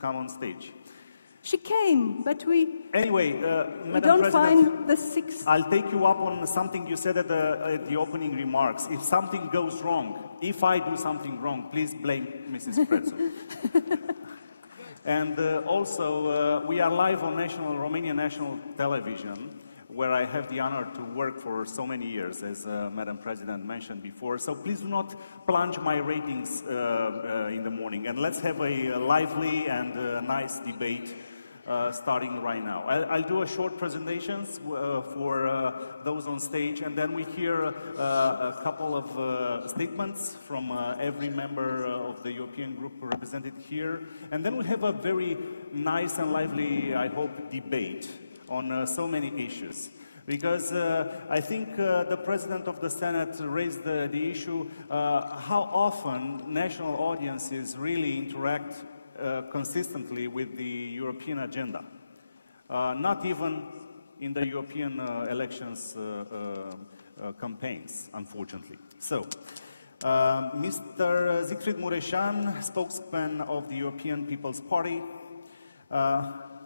come on stage. She came, but Anyway, we Madam don't President, find the sixth. I'll take you up on something you said at the opening remarks. If something goes wrong, if I do something wrong, please blame Mrs. Prețu. And also, we are live on Romanian National Television, where I have the honor to work for so many years, as Madam President mentioned before. So please do not plunge my ratings in the morning. And let's have a lively and nice debate starting right now. I'll do a short presentations for those on stage, and then we hear a couple of statements from every member of the European group represented here. And then we have a very nice and lively, I hope, debate on so many issues. Because I think the President of the Senate raised the issue how often national audiences really interact consistently with the European agenda. Not even in the European elections campaigns, unfortunately. So, Mr. Siegfried Muresan, spokesman of the European People's Party.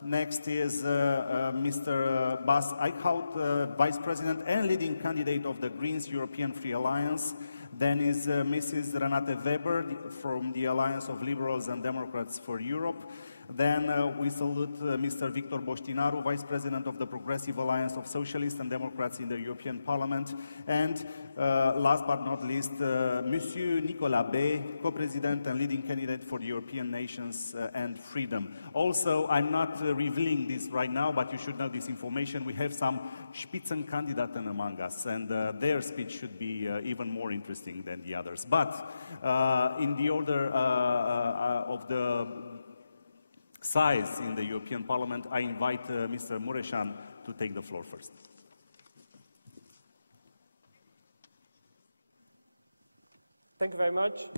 Next is Mr. Bas Eickhout, Vice President and leading candidate of the Greens European Free Alliance. Then is Mrs. Renate Weber from the Alliance of Liberals and Democrats for Europe. Then we salute Mr. Victor Bostinaru, Vice President of the Progressive Alliance of Socialists and Democrats in the European Parliament. And last but not least, Monsieur Nicolas Bay, Co-President and leading candidate for the European Nations and Freedom. Also, I'm not revealing this right now, but you should know this information. We have some Spitzenkandidaten among us, and their speech should be even more interesting than the others. But in the order of the size in the European Parliament, I invite Mr. Muresan to take the floor first. Thank you very much.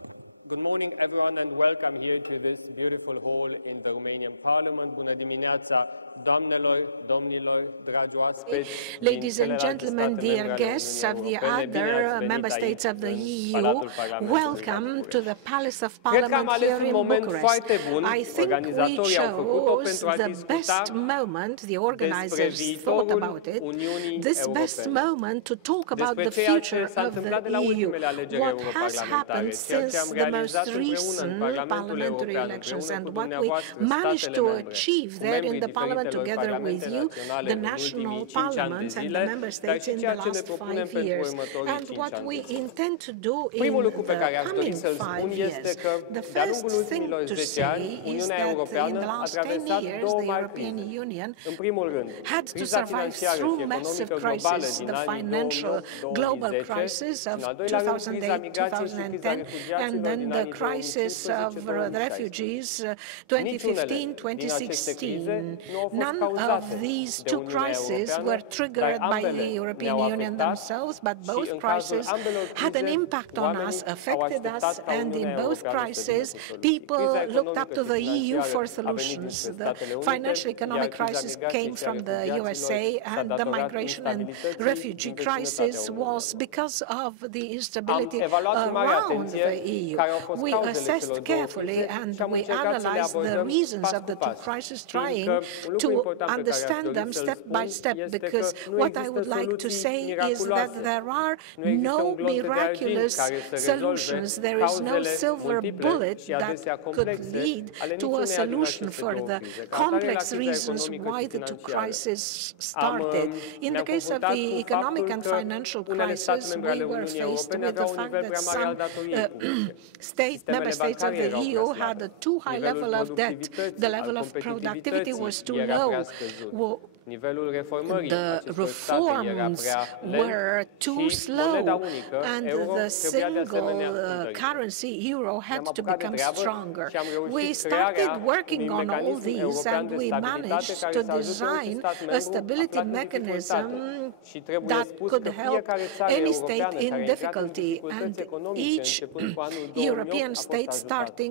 Good morning, everyone, and welcome here to this beautiful hall in the Romanian Parliament. Bună dimineața, doamnelor, domnilor, dragi oaspeți din celelalte state membre ale Uniunii Europene. Bine ați venit aici, în Palatul Parlamentului la București. Cred că am ales un moment foarte bun, organizatorii au făcut-o, pentru a discuta despre viitorul Uniunii Europene. Despre ceea ce s-a întâmplat de la ultimele alegeri europarlamentare, ceea ce am realizat împreună în Parlamentul European, împreună cu dumneavoastră, statele membre, cu membrii diferitelor parlamente naționale în ultimii 5 ani de zile, dar și ceea ce ne propunem pentru următorii 5 ani de zile. Primul lucru pe care aș dori să-l spun este că, de-a lungul ultimilor 10 ani, Uniunea Europeană a traversat două mari crize. În primul rând, criza financiară și economică globală din anii 2008-2010 și, în al doilea rând, criza migrației și criza refugiaților din anii 2015-2016. Niciunele din aceste crize nu au fost cauzate de Uniunea Europeană, dar ambele ne-au afectat și, în cazul ambelor crize, oamenii au așteptat ca Uniunea Europeană să vină cu soluții. Criza economică și financiară a venit dinspre Statele Unite, iar criza migrației și a refugiaților s-a datorat instabilității din vecinătatea Uniunii Europene. Am evaluat cu mare atenție care au fost cauzele celor două crize și am încercat să le abordăm pas cu pas, fiindcă un lucru important pe care aș dori să-l spun este că nu există soluții miraculoase. Nu există un glonț de argint care să rezolve cauzele multiple și adesea complexe ale niciuneia din aceste două crize. Ca atare, la criza economică și financiară, ne-am confruntat cu faptul că unele state membre ale Uniunii Europene aveau un nivel prea mare al datoriei publice. Sistemele bancare erau prea slabe. Nivelul productivității, al competitivității era prea scăzut. Nivelul reformării acestor state era prea lent și moneda unică, euro, trebuia de asemenea întărită. Ne-am apucat de treabă și am reușit crearea unui mecanism european de stabilitate care să ajute orice stat membru aflat în dificultate. Și trebuie spus că fiecare țară europeană care a intrat în dificultăți economice începând cu anul 2008 a fost ajutată.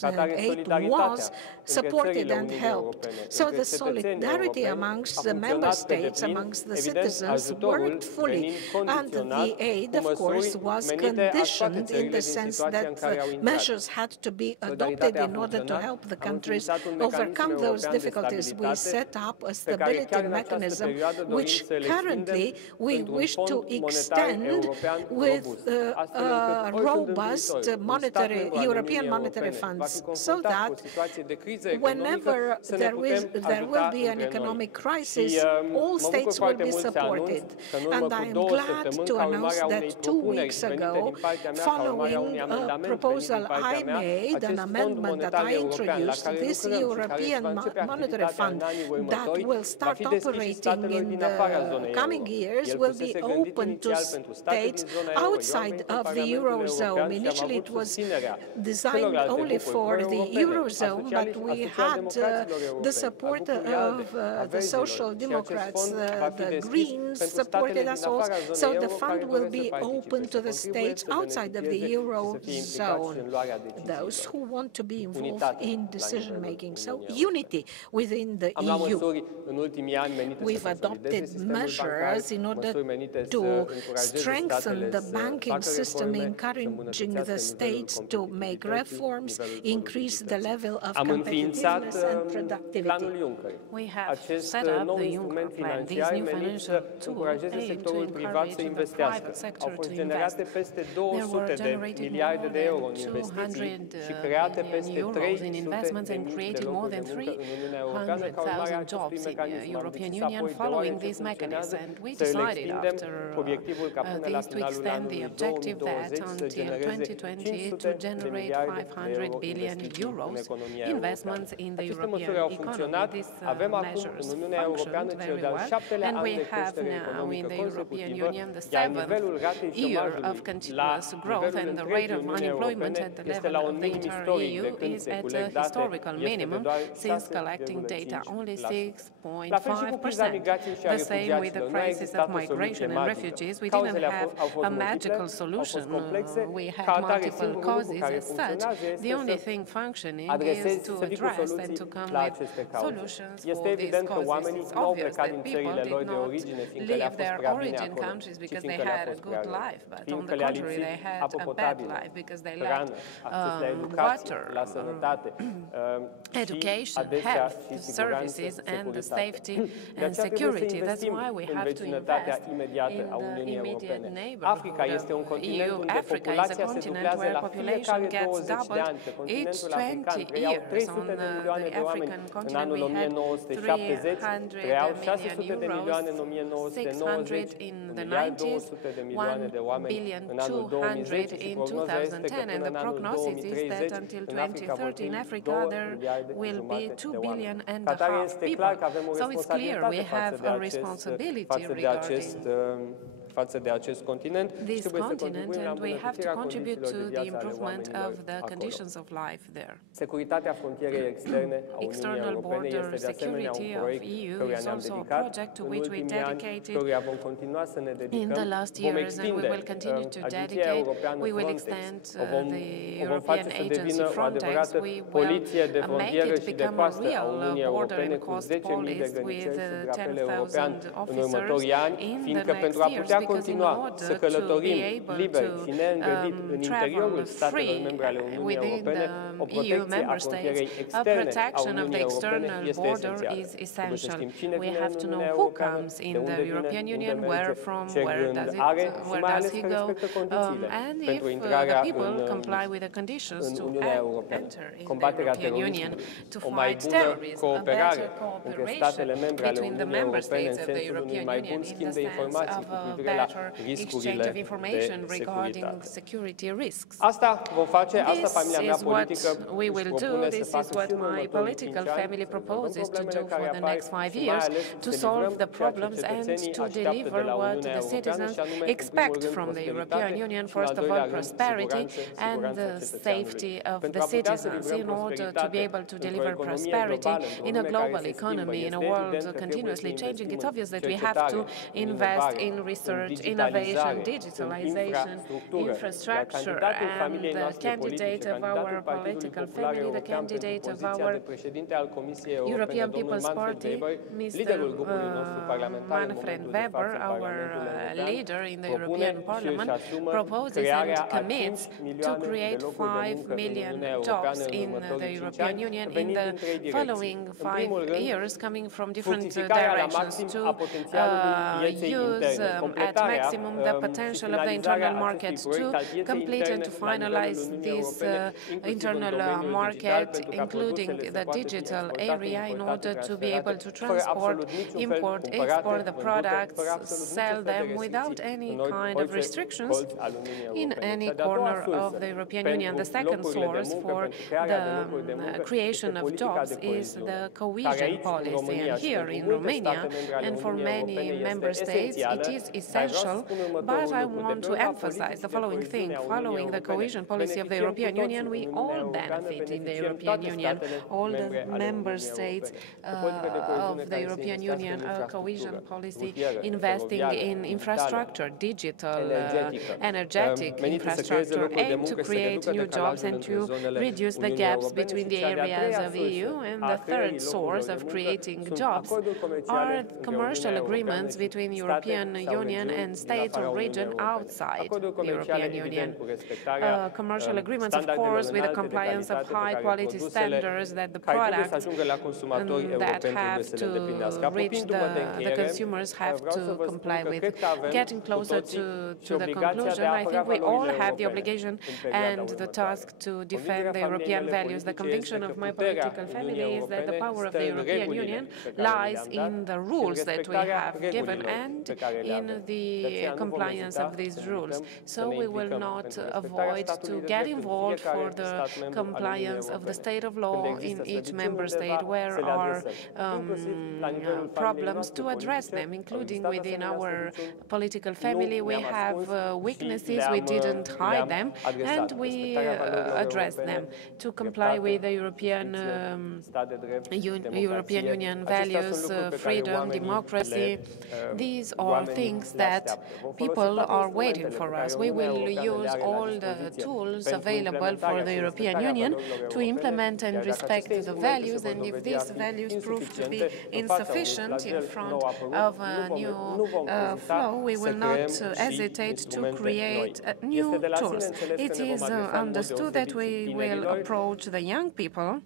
Ca atare, solidaritatea între țările Uniunii Europene, între cetățeni europeni, a funcționat pe deplin, evident, ajutorul venind condiționat cu măsuri menite a scoate țările din situația în care au intrat. Solidaritatea a funcționat am înființat un mecanism european de stabilitate pe care chiar în această perioadă dorim să îl extindem într-un fond monetar european robust, astfel încât oricând în viitor un stat membru al Uniunii Europene va fi confruntat cu o situație de criză economică, să ne putem ajuta între noi. Și mă bucur foarte mult să anunț că în urmă cu 2 săptămâni, ca urmare a unei propuneri venite din partea mea, ca urmare a unui amendament venit din partea mea, acest fond monetar european la care lucrăm și care își va începe activitatea în anii următori, va fi deschis și statelor din afara zonei euro. El fusese gândit inițial pentru state din zona euro. Eu am venit în Parlamentul European și am avut susținerea celorlalte grupuri pro-europene, a socialdemocraților europeni, a grupului ALDE, a verzilor, și acest fond va fi deschis pentru statele din afara zonei euro care doresc să participe, să contribuie, să beneficieze și să fie implicați și în luarea deciziilor. Unitate la nivelul Uniunii Europene. Am luat măsuri în ultimii ani menite să consolideze sistemul bancar, măsuri menite să încurajeze statele să facă reforme, să îmbunătățească nivelul competitivității, nivelul productivității. Am înființat planul Juncker, acest nou instrument financiar menit să încurajeze sectorul privat să investească. Au fost generate peste 200 de miliarde de euro în investiții și create peste 300.000 de locuri de muncă în Uniunea Europeană ca urmare a acestui mecanism. Am decis apoi, deoarece funcționează, să îl extindem cu obiectivul ca până la finalul anului 2020 să genereze 500 de miliarde de euro investiții în economia europeană. Aceste măsuri au funcționat. Avem acum în Uniunea Europeană cel de-al 7-lea an de creștere economică consecutivă, iar nivelul ratei șomajului la nivelul întregii Uniunii Europene este la un minim istoric de când se culeg date, este de doar 6,5%. La fel și cu criza migrației și a refugiaților. Nu a existat o soluție magică. Cauzele au fost multiple, au fost complexe. Ca atare, singurul lucru care funcționează este să adresezi, să vii cu soluții la aceste cauze. Este evident că oamenii nu au plecat din țările lor de origine fiindcă le-a fost prea bine acolo, ci fiindcă le-a fost prea rău. Fiindcă le-a lipsit apă potabilă, hrană, acces la educație, la sănătate și adesea și siguranță, securitate. De aceea trebuie să investim în vecinătatea imediată a Uniunii Europene. Africa este un continent unde populația se dublează la fiecare 20 de ani. Pe continentul african trăiau 300 de milioane de oameni în anul 1970, trăiau 600 de milioane în 1990, 1.200 de milioane de oameni în anul 2010 și prognoza este că până în anul 2030 în Africa vor trăi 2,5 miliarde de oameni. Ca atare este clar că avem o responsabilitate față de acest continent și trebuie să contribuim la îmbunătățirea condițiilor de viață ale oamenilor acolo. Securitatea frontierei externe a Uniunii Europene este de asemenea un proiect căruia ne-am dedicat în ultimii ani și căruia vom continua să ne dedicăm. Vom extinde Agenția Europeană Frontex, o vom face să devină o adevărată poliție de frontieră și de coastă a Uniunii Europene cu 10.000 de grăniceri sub drapel european în următorii ani, fiindcă pentru a putea continua să călătorim liber și neîngădit în interiorul statelor membre ale Uniunii Europene, o protecție a frontierei externe a Uniunii Europene este esențială. Trebuie să știm cine vine în Uniunea Europeană, de unde vine, unde merge, ce gând are și mai ales că respectă condițiile pentru intrarea în Uniunea Europeană. Combaterea terorismului, o mai bună cooperare între statele membre ale Uniunii Europene în sensul unui mai bun schimb de informații cu privire la riscurile de securitate. Asta vom face, asta familia mea politică își propune să facă și în următorii 5 ani, să rezolvăm problemele care apar și mai ales să livrăm ceea ce cetățenii așteaptă de la Uniunea Europeană și anume, în primul rând, prosperitate și în al doilea rând, siguranța cetățeanului. Pentru a putea să livrăm prosperitate într-o economie globală, într-o lume care se schimbă, este evident că trebuie să investim în cercetare, în inovare, în digitalizare, în infrastructură, iar candidatul familiei noastre politice, candidatul Partidului Popular European pentru poziția de președinte al Comisiei Europene, domnul Manfred Weber, liderul grupului nostru parlamentar în momentul de față în Parlamentul European, propune și își asumă crearea a 5 milioane de locuri de muncă în Uniunea Europeană în următorii 5 ani, venind din 3 direcții. În primul rând, fructificarea la maxim a potențialului pieței interne, completarea și finalizarea acestui proiect al pieței interne la nivelul Uniunii Europene, inclusiv în domeniul digital, pentru ca produsele să poată fi exportate, importate, transferate, fără absolut niciun fel, cumpărate, vândute, fără absolut niciun fel de restricții în orice colț al Uniunii Europene. Cea de-a doua sursă pentru locurile de muncă, pentru crearea de locuri de muncă, este politica de coeziune, care aici, în România și pentru multe state membre ale Uniunii Europene, este esențială, dar vreau să spun următorul lucru. De pe urma politicii de coeziune a Uniunii Europene, beneficiem cu toții în Uniunea Europeană, beneficiem toate statele membre ale Uniunii Europene. O politică de coeziune care să investească în infrastructură rutieră, feroviară, digitală, energetică, menită să creeze locuri de muncă și să reducă decalajul între zonele Uniunii Europene, și cea de-a treia sursă a creării locurilor de muncă sunt acorduri comerciale între Uniunea Europeană și state sau regiuni din afara Uniunii Europene. Acorduri comerciale, evident, cu respectarea standardelor înalte de calitate pe care produsele care trebuie să ajungă la consumatori europeni trebuie să le îndeplinească. Apropiindu-mă de încheiere, vreau să vă spun că cred că avem cu toții și obligația de a apăra valorile europene în perioada următoare. Convingerea familiei mele politice este că puterea Uniunii Europene stă în regulile pe care ni le-am dat și în respectarea regulilor pe care le avem. De aceea nu vom ezita să milităm, să ne implicăm pentru respectarea statului de drept în fiecare stat membru al Uniunii Europene. Când există slăbiciuni undeva, să le adresăm. Inclusiv la nivelul familiei noastre politice au existat asemenea slăbiciuni, nu ne-am ascuns și le-am adresat. Respectarea valorilor europene, dreptate, justiție, stat de drept, democrație, acestea sunt lucruri pe care oamenii le așteaptă. Vom folosi toate instrumentele pe care Uniunea Europeană le are la dispoziție pentru implementarea și respectarea valorilor europene, iar dacă aceste instrumente se vor dovedi a fi insuficiente în fața unui flagel nou apărut, nu vom ezita să creăm și instrumente noi. Este de la sine înțeles că ne vom adresa în mod deosebit și tinerilor,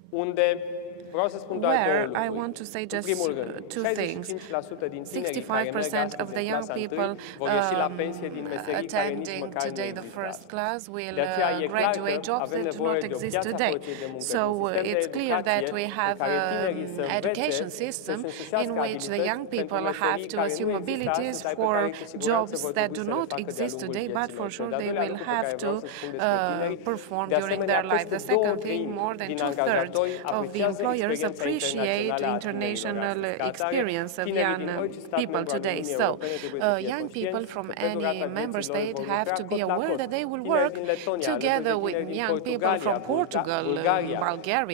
unde vreau să spun doar două lucruri. În primul rând, 65% din tinerii care merg astăzi în clasa 1 vor ieși la pensie din meserii care nici măcar nu există astăzi. De aceea e clar că avem nevoie de o piață a forței de muncă, de un sistem de educație în care tinerii să învețe să-și însușească abilități pentru meserii care nu există astăzi, dar pe care cu siguranță vor trebui să le facă de-a lungul vieților. Cel de-al doilea lucru pe care vreau să spun despre tineri, de asemenea, peste 2/3 din angajatori apreciază experiența internațională a tinerilor astăzi. Ca atare, tinerii din orice stat membru al Uniunii Europene trebuie să fie conștienți că pe durata vieții lor vor lucra cot la cot. Tineri din Letonia, alături de tineri din Portugalia, Bulgaria,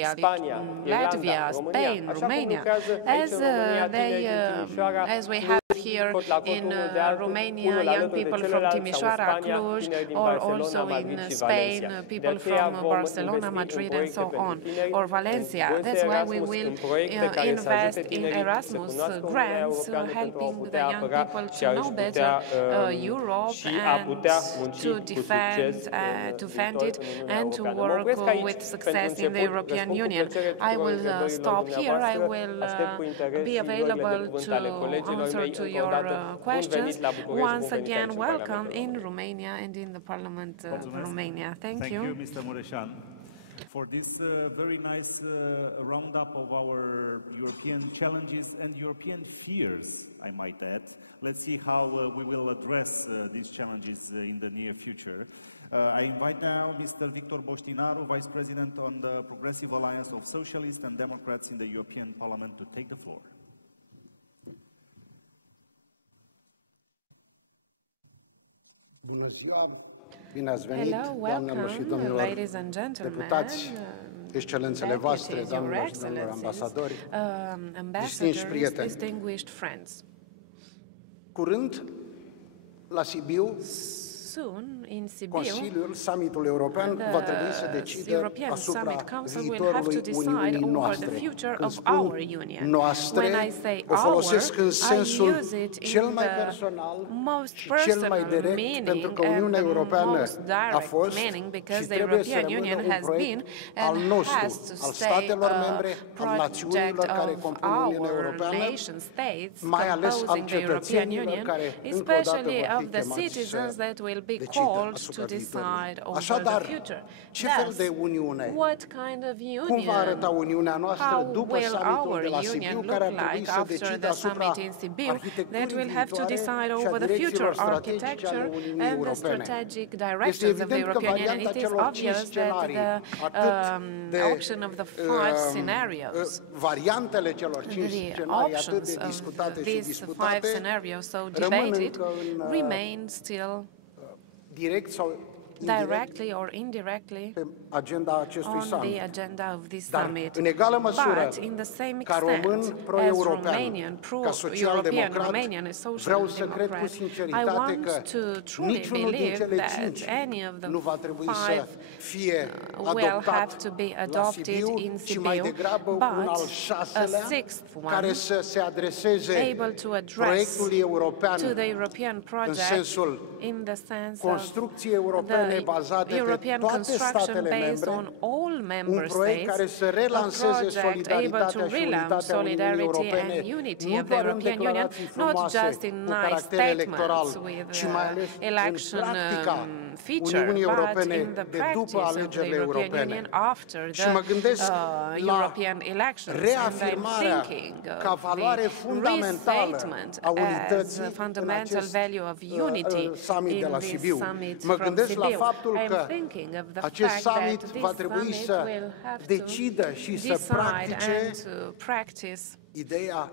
Spania, Irlanda, România, așa cum lucrează aici în România tineri din Timișoara, Cluj, cot la cot unul alături de celălalt, sau în Spania, tineri din Barcelona, Madrid și Valencia. De aceea vom investi în proiecte pentru tineri, în burse Erasmus, în proiecte care să ajute tinerii să cunoască Uniunea Europeană pentru a o putea apăra și a putea munci cu succes în viitor în Uniunea Europeană. Mă opresc aici pentru început, răspund cu plăcere tuturor întrebărilor dumneavoastră, aștept cu interes și luările de cuvânt ale colegilor mei. Încă o dată, bun venit la București, bun venit aici în Parlamentul României. Mulțumesc. Thank you, Mr. Muresan, for this very nice roundup of our European challenges and European fears, I might add. Let's see how we will address these challenges in the near future. I invite now Mr. Victor Bostinaru, Vice President on the Progressive Alliance of Socialists and Democrats in the European Parliament, to take the floor. Bună ziua, bine ați venit, doamnelor și domnilor deputați, excelențele voastre, doamnelor și domnilor ambasadori, distinși prieteni. Curând, la Sibiu, Consiliul, summitul european, va trebui să decidă asupra viitorului Uniunii noastre. Când spun noastre, o folosesc în sensul cel mai personal și cel mai direct, pentru că Uniunea Europeană a fost și trebuie să rămână un proiect al nostru, al statelor membre, al națiunilor care compun Uniunea Europeană, mai ales al cetățenilor care, încă o dată, vor fi chemați să decidă asupra viitorului. Așadar, ce fel de Uniune? Cum va arăta Uniunea noastră după summitul de la Sibiu, care ar trebui să decidă asupra arhitecturii viitoare și a direcțiilor strategice ale Uniunii Europene? Este evident că varianta celor 5 scenarii, variantele celor 5 scenarii atât de discutate și disputate, rămân încă în direct sau indirect pe agenda acestui summit. Dar, în egală măsură, ca român pro-european, ca social-democrat, vreau să cred cu sinceritate că niciunul din cele 5 nu va trebui să fie adoptat la Sibiu, ci mai degrabă un al 6-lea, care să se adreseze proiectului european în sensul construcții europene bazate pe toate statele membre, un proiect care să relanseze solidaritatea și unitatea Uniunii Europene, nu doar în declarații frumoase cu caracter electoral, ci mai ales în practica Uniunii Europene de după alegerile europene. Și mă gândesc la reafirmarea ca valoare fundamentală a unității în acest summit de la Sibiu. Mă gândesc la faptul că acest summit va trebui să decidă și să practice ideea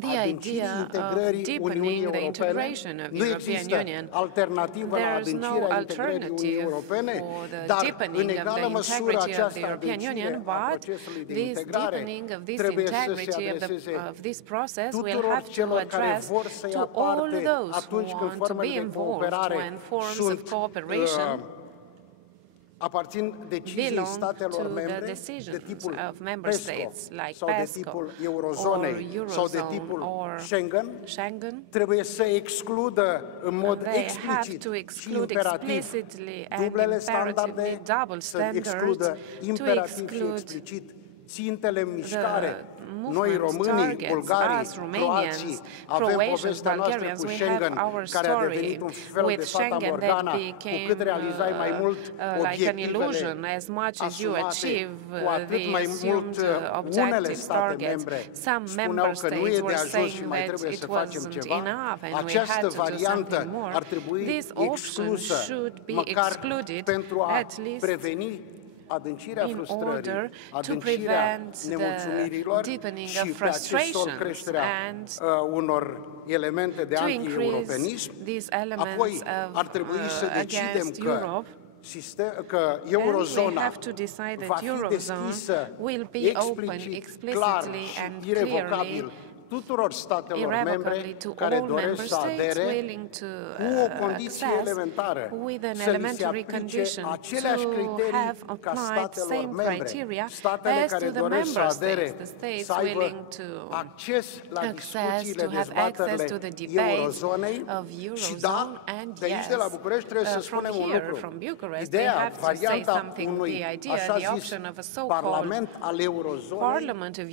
adâncirii integrării Uniunii Europene. Nu există alternativă la adâncirea integrării Uniunii Europene, dar în egală măsură această adâncire a procesului de integrare trebuie să se adreseze tuturor celor care vor să ia parte atunci când formele de cooperare aparțin deciziei statelor membre de tipul PESCO sau de tipul Eurozonei sau de tipul Schengen, trebuie să excludă în mod explicit și imperativ dublele standarde, să excludă imperativ și explicit țintele în mișcare. Noi, românii, bulgarii, croații, avem povestea noastră cu Schengen, care a devenit un fel de fata Morgana, cu cât realizai mai mult obiectivele asumate, cu atât mai mult unele state membre spuneau că nu e de ajuns și mai trebuie să facem ceva. Această variantă ar trebui exclusă, măcar pentru a preveni adâncirea frustrării, adâncirea nemulțumirilor și pe acest sol creșterea unor elemente de anti-europenism. Apoi ar trebui să decidem că eurozona va fi deschisă explicit, clar și irevocabil tuturor statelor membre care doresc să adere, cu o condiție elementară, să li se aplice aceleași criterii ca statelor membre. Statele care doresc să adere să aibă acces la discuțiile, dezbaterile eurozonei și da, de aici, de la București, trebuie să spunem un lucru. Ideea, varianta unui așa zis Parlament al eurozonei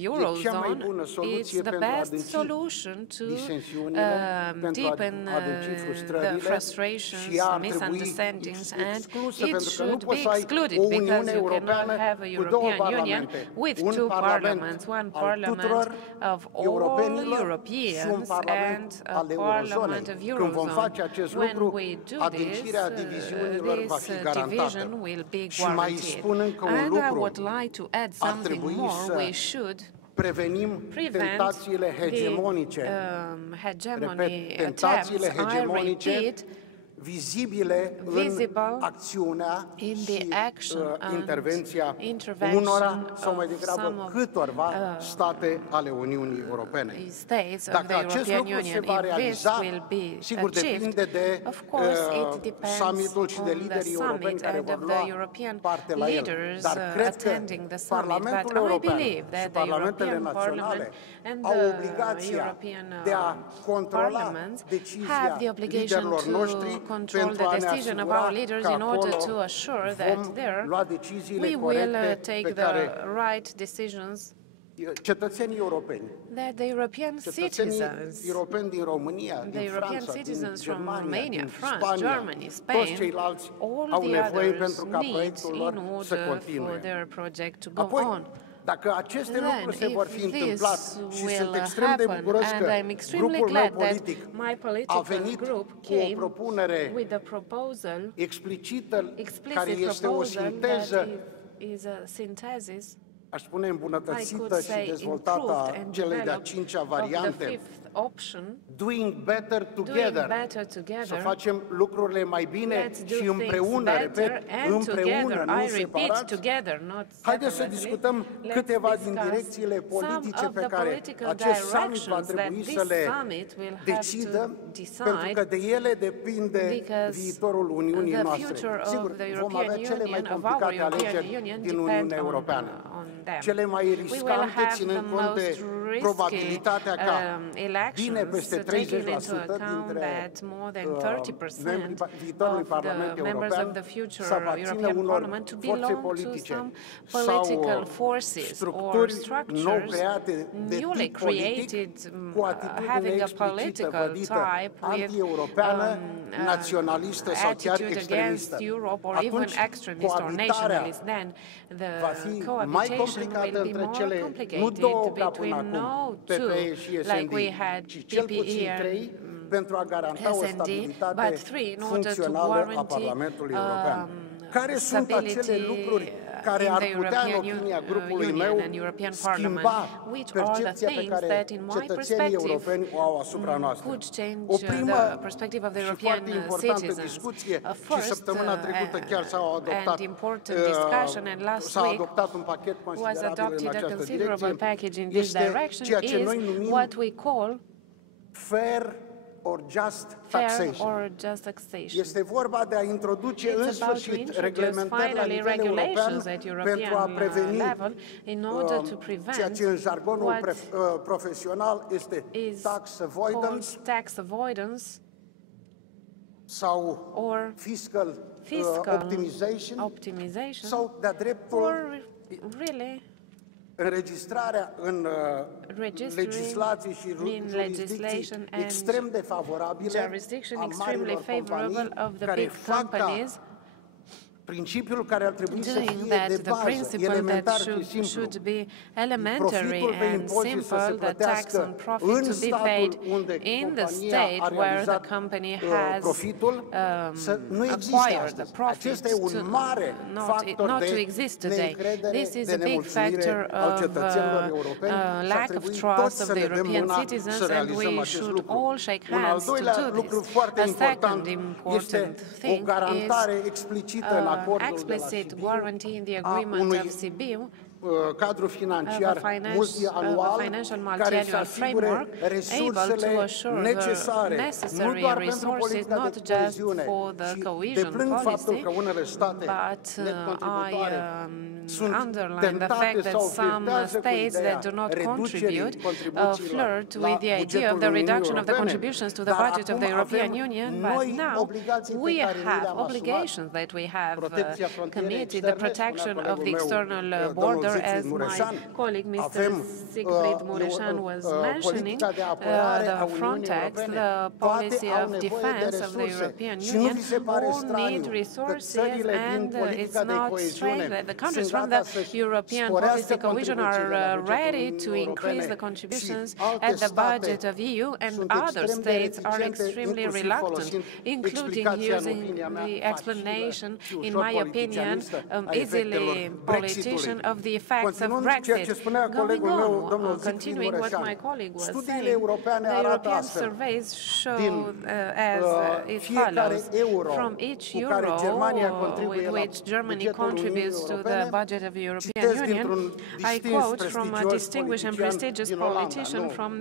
e cea mai bună soluție pentru a adânci disensiunile, pentru a adânci frustrările și ea ar trebui exclusă, pentru că nu poți să ai o Uniune Europeană cu două parlamente, un parlament al tuturor europenilor și un parlament al eurozonei. Când vom face acest lucru, adâncirea diviziunilor va fi garantată. Și mai spun încă un lucru, ar trebui să prevenim tentațiile hegemonice, repet, tentațiile hegemonice vizibile în acțiunea și intervenția unora sau mai degrabă câtorva state ale Uniunii Europene. Dacă acest lucru se va realiza, sigur, depinde de summitul și de liderii europeni care vor lua parte la el. Dar cred că Parlamentul European și Parlamentele naționale au obligația de a controla decizia liderilor noștri pentru a ne asigura că acolo vom lua deciziile corecte pe care cetățenii europeni din România, din Franța, din Germania, din Spania, toți ceilalți au nevoie pentru ca proiectul lor să continue. Apoi, dacă aceste lucruri se vor fi întâmplat, și sunt extrem de bucuros că grupul meu politic a venit cu o propunere explicită, care este o sinteză, aș spune, îmbunătățită și dezvoltată a celei de-a 5-a variante, doing better together, să facem lucrurile mai bine și împreună, repet, împreună, nu separați. Haideți să discutăm câteva din direcțiile politice pe care acest summit va trebui să le decidă, pentru că de ele depinde viitorul Uniunii noastre. Sigur, vom avea cele mai complicate alegeri din Uniunea Europeană, cele mai riscante, ținând cont de probabilitatea ca bine peste 30% dintre membrii viitorului Parlament European să aparțină unor forțe politice sau structuri nou create de tip politic, cu o atitudine explicită, vădită, anti-europeană, naționalistă sau chiar extremistă. Atunci, coabitarea va fi mai complicată între cele, nu două ca până acum, PPE și SND, ci cel puțin 3, pentru a garanta o stabilitate funcțională a Parlamentului European. Care sunt acele lucruri care ar putea, în opinia grupului meu, schimba percepția pe care cetățenii europeni o au asupra noastră? O primă și foarte importantă discuție, și săptămâna trecută chiar s-a adoptat un pachet considerabil în această direcție, este ceea ce noi numim fair or just taxation. Este vorba de a introduce în sfârșit reglementări la nivel european pentru a preveni ceea ce în jargonul profesional este tax avoidance sau fiscal optimization, sau de-a dreptul înregistrarea în legislații și jurisdicții extrem de favorabile a marilor companii, care fac ca principiul care ar trebui să fie de bază, elementar și simplu, profitul pe impozit să se plătească în statul unde compania a realizat profitul, să nu existe astăzi. Acesta e un mare factor de neîncredere, de nemulțumire al cetățenilor europeni și ar trebui toți să ne dăm mâna să realizăm acest lucru. Un al doilea lucru foarte important este o garantare explicită în acordul de la Sibiu a unui cadru financiar multianual care să asigure resursele necesare, nu doar pentru politica de coeziune, și deplâng faptul că unele state net contributoare sunt tentate sau flirtează cu ideea reducerii contribuțiilor la bugetul Uniunii Europene, dar acum avem noi obligații pe care ni le-am asumat. Protecția frontierei externe, spunea colegul meu, domnul Siegfried Muresan, avem politica de apărare a Uniunii Europene, toate au nevoie de resurse și nu vi se pare straniu că țările din politica de coeziune sunt gata să-și sporească contribuțiile la bugetul Uniunii Europene și alte state sunt extrem de reticente, inclusiv folosind explicația, în opinia mea, facilă și ușor politicianistă a efectelor Brexitului. Continuând ceea ce spunea colegul meu, domnul Siegfried Muresan, studiile europene arată astfel: din fiecare euro cu care Germania contribuie la bugetul Uniunii Europene, citesc dintr-un distins, prestigios politician din Olanda,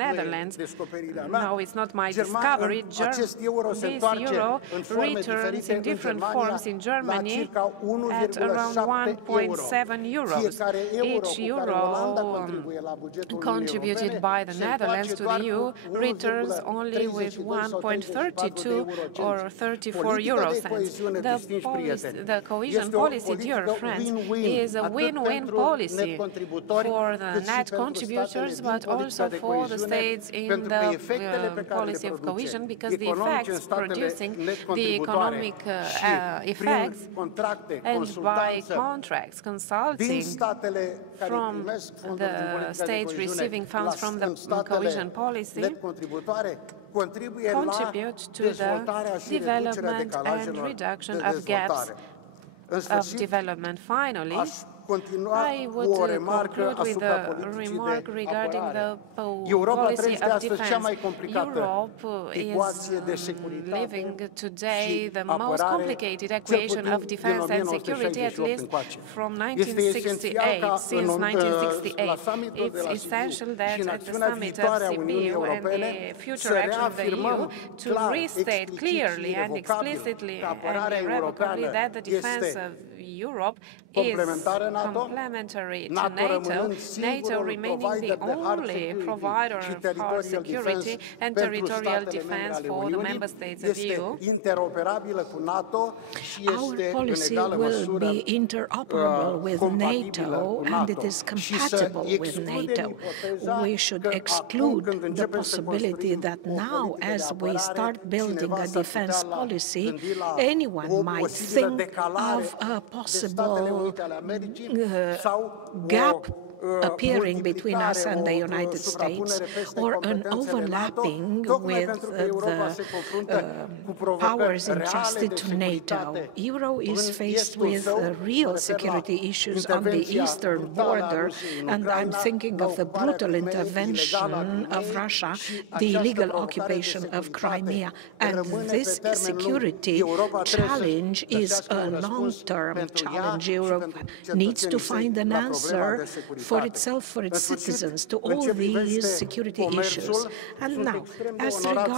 nu e descoperirea mea, acest euro se întoarce în forme diferite în Germania la circa 1,7 euro. Fiecare euro cu care Olanda contribuie la bugetul Uniunii Europene se întoarce doar cu 1,32 sau 34 de eurocenți. Politica de coeziune, distinși prieteni, este o politică win-win, atât pentru net-contributori, cât și pentru statele din politica de coeziune, pentru că efectele pe care le produce economice în statele net-contributoare și prin contracte, consultanță, din statele care primesc fonduri din politica de coeziune în statele net-contributoare, contribuie la dezvoltarea și reducerea decalajelor de dezvoltare. În sfârșit, aș continua cu o remarcă asupra politicii de apărare. Europa trăiește astăzi cea mai complicată ecuație de securitate și apărare, cel puțin din 1968 încoace. Este esențial ca la summitul de la Sibiu și în acțiunea viitoare a Uniunii Europene să reafirmăm clar, explicit și irevocabil că apărarea europeană este complementară NATO, NATO rămânând singurul provider de hard security și territorial defense pentru statele membre ale Uniunii, este interoperabilă cu NATO și este în egală măsură compatibilă cu NATO. Și să excludem ipoteza că acum când începem să construim o politică de apărare, cineva s-ar putea gândi la o posibilă decalare de Statele Unite ale Americii sau o multiplicare, o suprapunere peste competențele NATO, tocmai pentru că Europa se confruntă cu provocări reale de securitate în estul său, mă refer la intervenția brutală a Rusiei în Ucraina, la ocuparea Crimeei, ilegală a Crimeei, și această provocare de securitate rămâne pe termen lung. Europa trebuie să găsească un răspuns pentru ea și pentru cetățenii săi la problema de securitate. În sfârșit, în ce privește comerțul, sunt extrem de onorat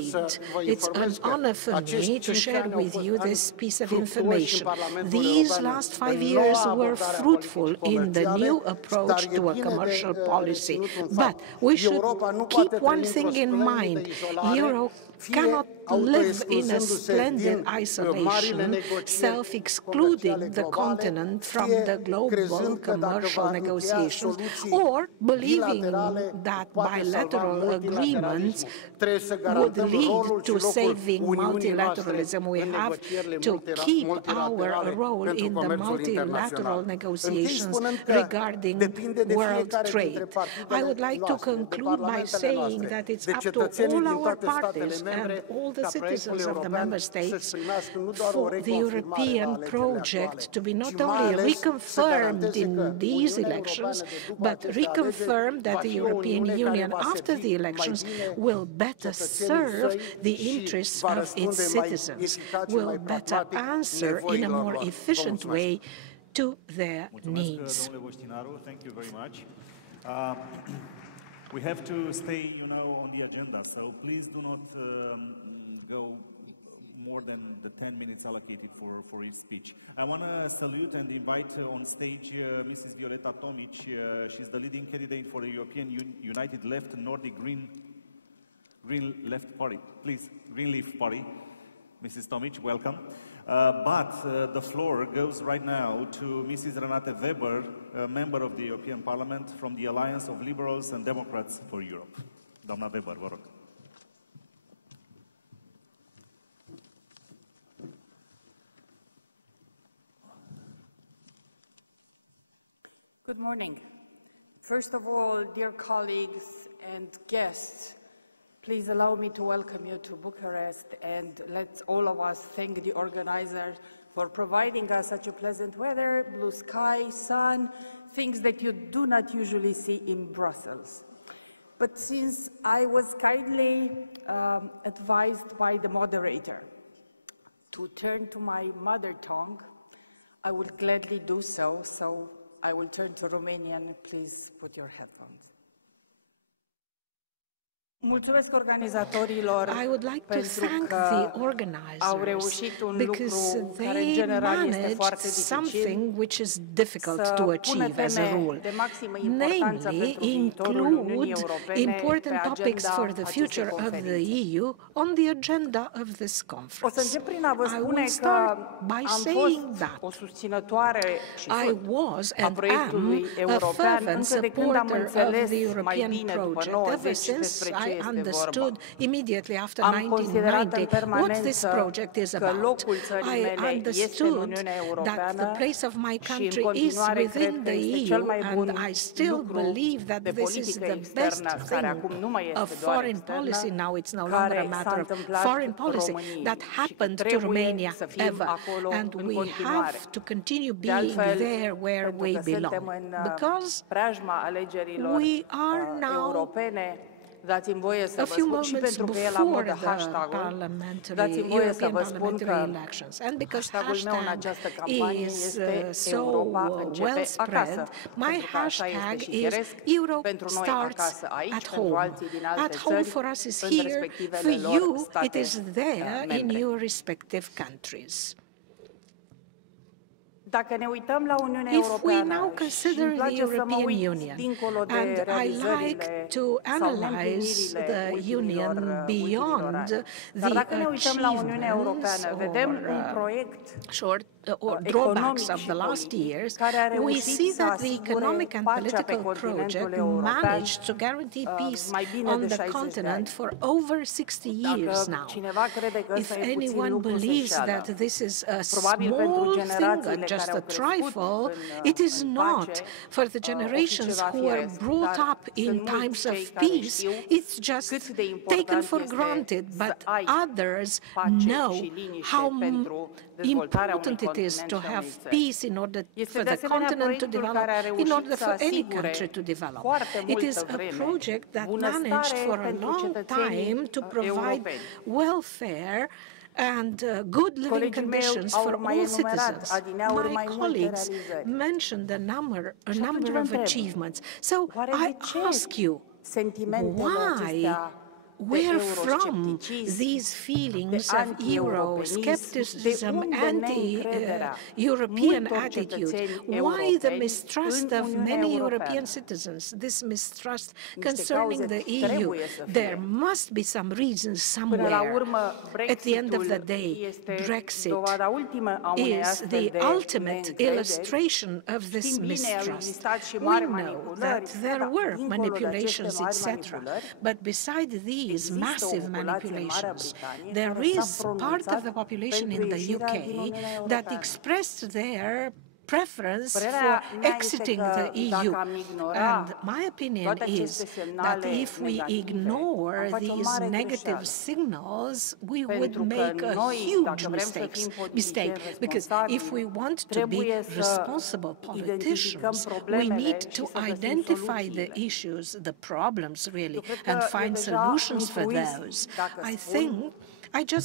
să vă informez că acești 5 ani au fost ani fructuoși în Parlamentul European în noua abordare a politicii comerciale, dar e bine de reținut un fapt. Europa nu poate trăi într-o splendidă izolare, fie autoexcluzându-se din marile negocieri comerciale globale, fie crezând că dacă va încheia soluții bilaterale, poate salva multilateralismul. Trebuie să garantăm rolul și locul Uniunii noastre în negocierile multilaterale pentru comerțul internațional. Închei spunând că depinde de fiecare dintre partidele noastre, de parlamentele noastre, de cetățenii din toate statele membre, ca proiectul european să-și primească nu doar o reconfirmare la alegerile actuale, ci mai ales să garanteze că Uniunea Europeană de după aceste alegeri va fi o Uniune care va servi mai bine cetățenii săi și va răspunde mai eficace, mai pragmatic nevoilor lor. Vă mulțumesc! Mulțumesc, domnule Bostinaru. Thank you very much. We have to stay, on the agenda, so please do not go more than the 10 minutes allocated for each speech. I want to salute and invite on stage Mrs. Violeta Tomic. She's the leading candidate for the European United Left Nordic Green Left Party. Please, Green Leaf Party. Mrs. Tomic, welcome. But the floor goes right now to Mrs. Renate Weber, a member of the European Parliament from the Alliance of Liberals and Democrats for Europe. Doamna Weber, vă rog. Good morning. First of all, dear colleagues and guests, please allow me to welcome you to Bucharest, and let's all of us thank the organizers for providing us such a pleasant weather, blue sky, sun, things that you do not usually see in Brussels. But since I was kindly advised by the moderator to turn to my mother tongue, I would gladly do so, so I will turn to Romanian. Please put your headphones. Mulțumesc organizatorilor pentru că au reușit un lucru care în general este foarte dificil, să pună teme de maximă importanță pentru viitorul Uniunii Europene pe agenda acestei conferințe. O să încep prin a vă spune că am fost o susținătoare și sunt a proiectului european încă de când am înțeles mai bine, după 90, despre ce este vorba. Am considerat în permanență că locul țării mele este în Uniunea Europeană și în continuare cred că este cel mai bun lucru de politică externă, care acum nu mai este doar externă, care s-a întâmplat României și că trebuie să fim acolo în continuare. De altfel, pentru că suntem în preajma alegerilor europene, dați-mi voie să vă spun, și pentru că e la modă hashtag-ul, dați-mi voie să vă spun că hashtag-ul meu în această campanie este Europa începe acasă, pentru că așa este și firesc, pentru noi acasă aici, pentru alții din alte țări, în respectivele lor state membre. Dacă ne uităm la Uniunea Europeană, și îmi place să mă uit dincolo de realizările sau neîmplinirile ultimilor ani, dar dacă ne uităm la Uniunea Europeană, vedem un proiect economic și politic care a reușit să asigure pacea pe continentul european mai bine de 60 de ani. Dacă cineva crede că ăsta e puțin lucru, se înșeală. Probabil pentru generațiile care au crescut în pace, o fi ceva firesc, dar sunt mulți cei care știu cât de important este să ai pace și liniște pentru dezvoltarea unui continent și a unei țări. Este de asemenea proiectul care a reușit să asigure foarte multă vreme bunăstare pentru cetățenii europeni. Colegii mei au mai enumerat adineauri mai multe realizări. Și atunci vă întreb, oare de ce sentimentele acestea de euroscepticism, de anti-europenism, de unde neîncrederea multor cetățeni europeni în Uniunea Europeană? Niște cauze trebuie să fie. Până la urmă, Brexitul este dovada ultimă a unei astfel de neîncrederi. Știm bine, au existat și mari manipulări, da, dincolo de aceste mari manipulări, există o populație în Marea Britanie care s-a pronunțat pentru ieșirea din Uniunea Europeană. Părerea mea este că dacă am ignora toate aceste semnale negative, am face o mare greșeală. Pentru că noi, dacă vrem să fim politicieni responsabili, trebuie să identificăm problemele și să găsim soluțiile. Eu cred că e deja un truism dacă spun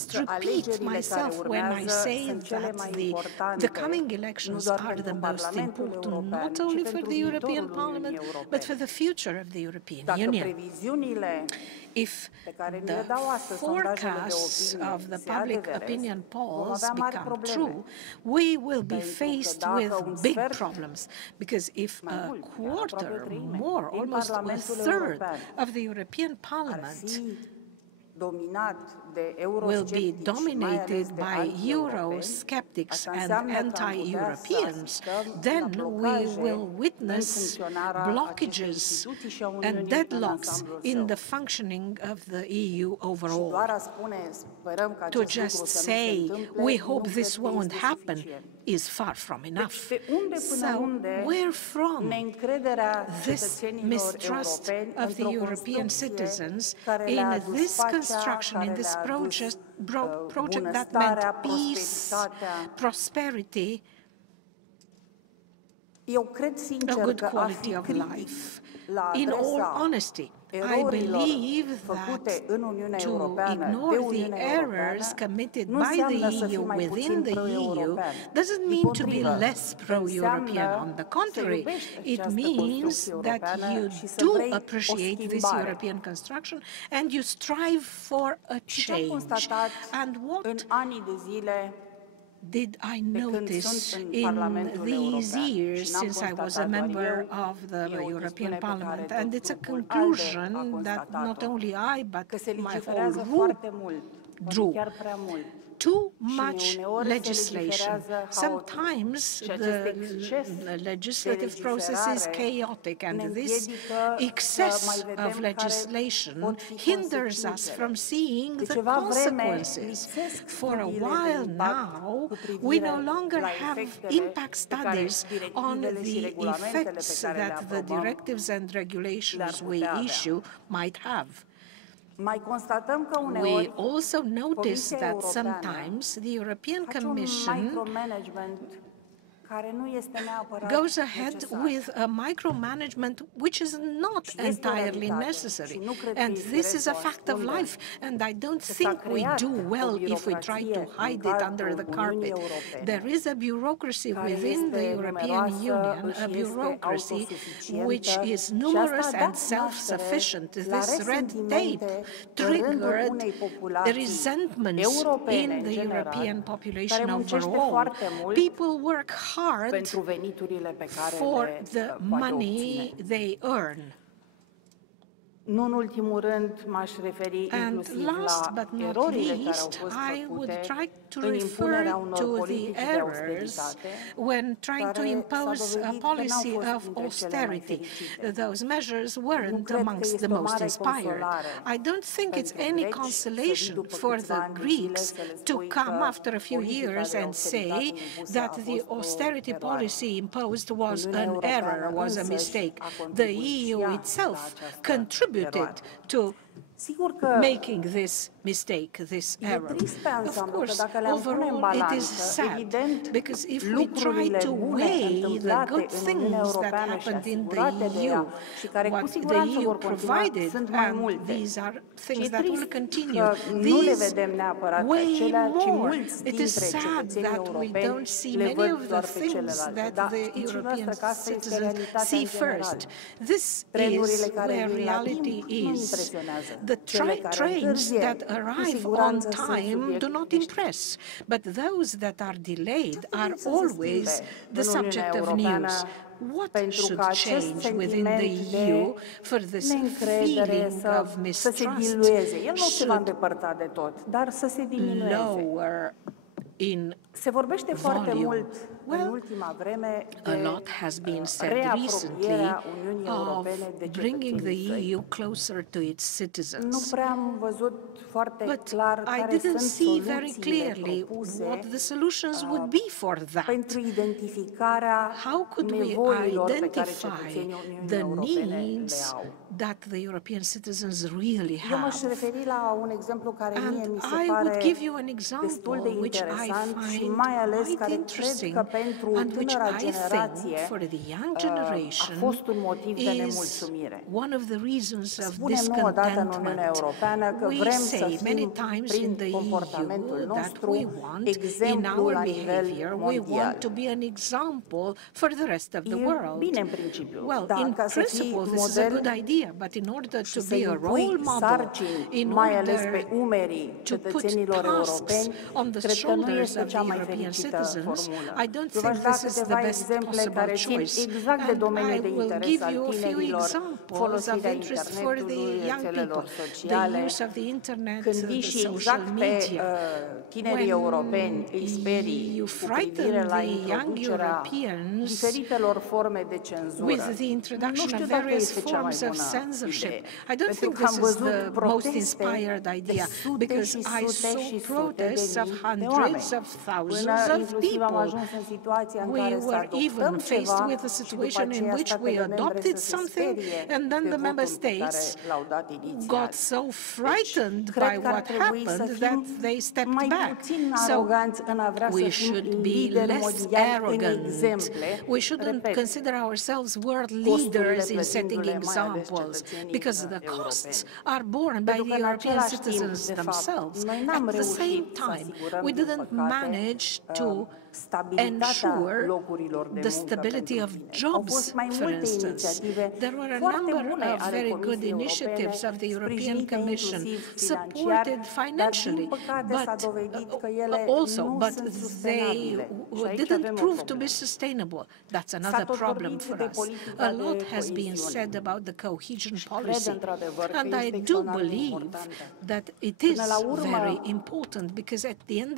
că alegerile care urmează sunt cele mai importante, nu doar pentru Parlamentul European, ci pentru viitorul Uniunii Europene. Dacă previziunile pe care ni le dau astăzi sondajele de opinie se adeveresc, vom avea mari probleme. Pentru că dacă un sfert, mai mult, chiar aproape o treime, din Parlamentul European ar fi dominat de eurosceptici și mai ales de anti-europeni, asta înseamnă că am putea să asistăm la blocaje în funcționarea acestei instituții și a Uniunii în ansamblul său. Și doar a spune, sperăm că acest lucru să nu se întâmple, nu cred că este suficient. Deci, de unde până unde neîncrederea cetățenilor europeni într-o construcție care le-a adus pacea, care le-a adus bunăstarea, prosperitatea? Eu cred sincer că a fi critic la adresa erorilor făcute în Uniunea Europeană, de Uniunea Europeană, nu înseamnă să fii mai puțin pro-european. Dimpotrivă, înseamnă să iubești această construcție europeană și să vrei o schimbare. Și ce am constatat în anii de zile de când sunt în Parlamentul European, și n-am constatat doar eu, e o chestiune pe care tot grupul ALDE a constatat-o, că se legiferează foarte mult, poate chiar prea mult, și uneori se legiferează haotic. Și acest exces de legiferare ne împiedică să mai vedem care pot fi consecințele. De ceva vreme lipsesc studiile de impact cu privire la efectele pe care directivele și regulamentele pe care le aprobăm le-ar putea avea. Mai constatăm că uneori Comisia Europeană face un micromanagement care nu este neapărat necesar. Și este o realitate, și nu cred că e firesc să o ascundem, că s-a creat o birocrație în cadrul Uniunii Europene, care este numeroasă, își este autosuficientă, și asta a dat naștere la resentimente în rândul unei populații europene în general, care muncește foarte mult pentru veniturile pe care le poate obține. Nu în ultimul rând m-aș referi inclusiv la erorile care au fost făcute în impunerea unor politici de austeritate, care s-a dovedit că n-au fost dintre cele mai fericite. Nu cred că este o mare consolare pentru greci să vii după câțiva ani de zile să le spui că politica de austeritate impusă a fost o eroare. Uniunea Europeană însăși a contribuit și ea la această eroare. Sigur că e trist pe ansamblu că dacă le-am pune în balanță, evident, lucrurile bune întâmplate în Uniunea Europeană și asigurate de ea și care cu siguranță vor continua, sunt mai multe. Și e trist că nu le vedem neapărat pe acelea, ci mulți dintre cetățenii europeni le văd doar pe celelalte. Dar știți și noastră că asta este realitatea în general. Trenurile care vin la timp nu impresionează. Cele care întârzie, cu siguranță, sunt subiect de știri. Ce ar trebui să se schimbe în Uniunea Europeană pentru ca acest sentiment de neîncredere să se dilueze? El nu se va îndepărta de tot, dar să se diminueze. Se vorbește foarte mult în ultima vreme de reapropierea Uniunii Europene de cetățenii săi. Nu prea am văzut foarte clar care sunt soluțiile propuse pentru identificarea nevoilor pe care cetățenii Uniunii Europene le au. Eu m-aș referi la un exemplu care mie mi se pare destul de interesant și mai ales care cred că pentru tânăra generație a fost un motiv de nemulțumire. Spunem nu odată în Uniunea Europeană că vrem să fim, prin comportamentul nostru, exemplu la nivel mondial. E bine în principiu, dar ca să fii model și să impui sarcini, mai ales pe umerii cetățenilor europeni, cred că nu este cea mai fericită formulă. Eu v-aș da câteva exemple care țin exact de domeniul de interes al tinerilor, folosirea internetului, rețelelor sociale. Când vii și exact pe tinerii europeni îi sperii cu privire la introducerea diferitelor forme de cenzură, nu știu dacă este cea mai bună idee, pentru că am văzut proteste de sute și sute și sute de mii de oameni. Până inclusiv am ajuns în situația în care să adoptăm ceva și după aceea statele membre să se sperie de votul pe care l-au dat inițial. Deci, cred că ar trebui să fim mai puțin aroganți în a vrea să fim lideri mondiali în exemple, repet, costurile plătindu-le mai ales cetățenii europeni. Pentru că în același timp, de fapt, noi n-am reușit să asigurăm, din păcate, stabilitatea locurilor de muncă pentru tineri. Au fost mai multe inițiative foarte bune ale Comisiei Europene, sprijinite inclusiv financiar, dar din păcate s-a dovedit că ele nu sunt sustenabile și aici avem o problemă. S-a tot vorbit de politica de coeziune și cred într-adevăr că este extraordinar de importantă. Până la urmă,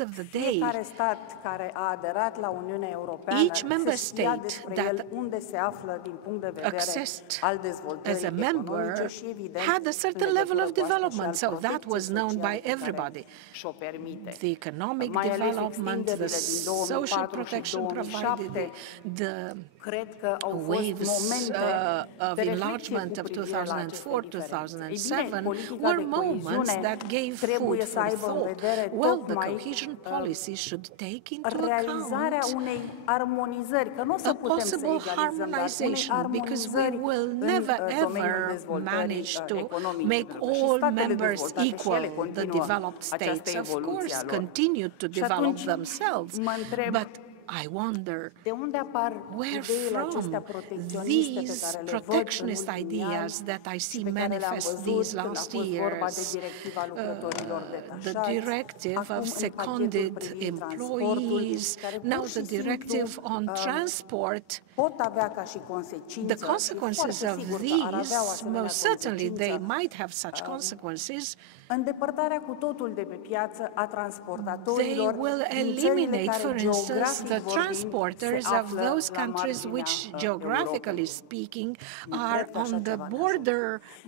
fiecare stat care a aderat la Uniunea Europeană se știa despre el unde se află din punct de vedere al dezvoltării economice și, evident, în legătură cu asta și al protecției sociale pe care și-o permite. Mai ales extinderile din 2004 și 2007, cred că au fost momente de reflexie cu privire la aceste diferențe. Ei bine, politica de coeziune trebuie să aibă în vedere tocmai realizarea unei armonizări, că nu o să putem să egalizăm, dar unei armonizări în domeniul dezvoltării economice, pentru că și statele dezvoltate și ele continuă această evoluție a lor. Și atunci mă întreb, de unde apar ideile acestea protecționiste pe care le văd în ultimii ani și pe care le-am văzut când a fost vorba de directiva lucrătorilor detașați, acum în pachetul privind transportul, care pur și simplu pot avea ca și consecință, și e foarte sigur că ar avea o asemenea consecință, îndepărtarea cu totul de pe piață a transportatorilor din țările care, geografic vorbind, se află la marginea Europei. Nu cred că așa ceva ne ajută.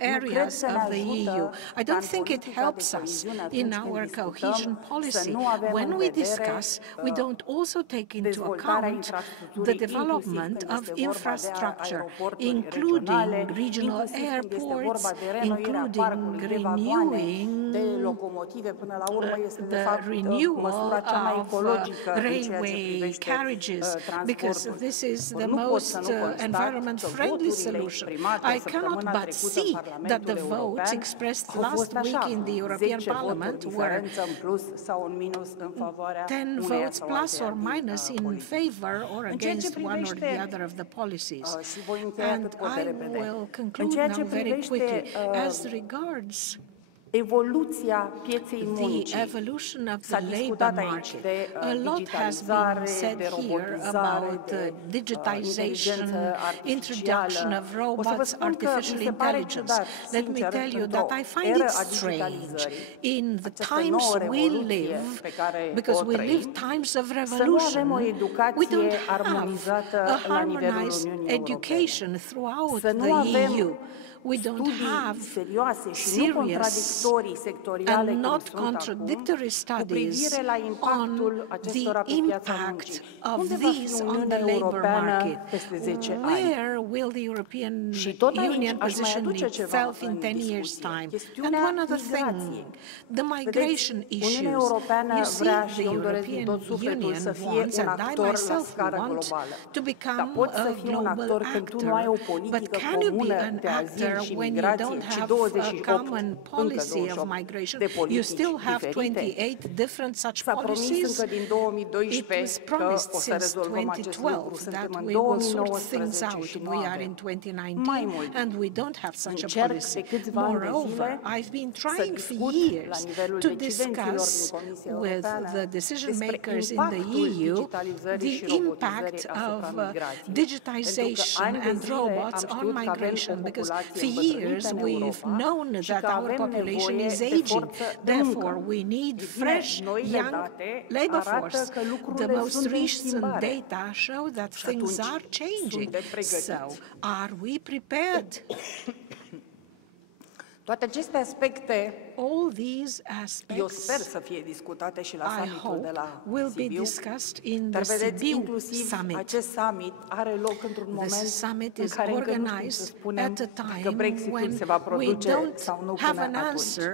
Nu cred că ne ajută ca în politica de coeziune, atunci când discutăm, să nu avem în vedere dezvoltarea infrastructurii, inclusiv când este vorba de aeroporturi regionale, inclusiv când este vorba de reînnoirea parcului, de vagoane, de locomotive. Până la urmă este, de fapt, măsura cea mai ecologică în ceea ce privește transportul. Ori nu pot să nu constat că voturile exprimate săptămâna trecută în Parlamentul European au fost așa, cu 10 voturi diferență în plus sau în minus în favoarea uneia sau alteia din politici. În ceea ce privește, și voi încheia cât pot de repede, în ceea ce privește evoluția pieței muncii, s-a discutat aici de digitalizare, de robotizare, de inteligență artificială. O să vă spun că mi se pare ciudat, sincer, într-o eră a digitalizării, această nouă revoluție pe care o trăim, să nu avem o educație armonizată la nivelul Uniunii Europene, să nu avem studii serioase și nu contradictorii sectoriale cum sunt acum, cu privire la impactul acestora pe piața muncii. Unde va fi Uniunea Europeană peste 10 ani? Și tot aici aș mai aduce ceva în discuție, chestiunea migrației. Vedeți, Uniunea Europeană vrea, și eu îmi doresc din tot sufletul, să fie un actor la scară globală. Dar poți să fii un actor când tu nu ai o politică comună de azil și migrație, ci 28, încă 28, de politici diferite? S-a promis încă din 2012 că o să rezolvăm acest lucru. Suntem în 2019 și nu avem. Mai mult, încerc de câțiva ani de zile să discut la nivelul decidenților din Comisia Europeană despre impactul digitalizării și robotizării asupra migrației. Pentru că ani de zile am știut că avem o populație îmbătrânită în Europa și că avem nevoie de forță de muncă. Ei bine, noile date arată că lucrurile sunt în schimbare. Și atunci, suntem pregătiți? Toate aceste aspecte, eu sper să fie discutate și la summitul de la Sibiu, dar vedeți, inclusiv acest summit are loc într-un moment în care încă nu știm să spunem dacă Brexitul se va produce sau nu până atunci.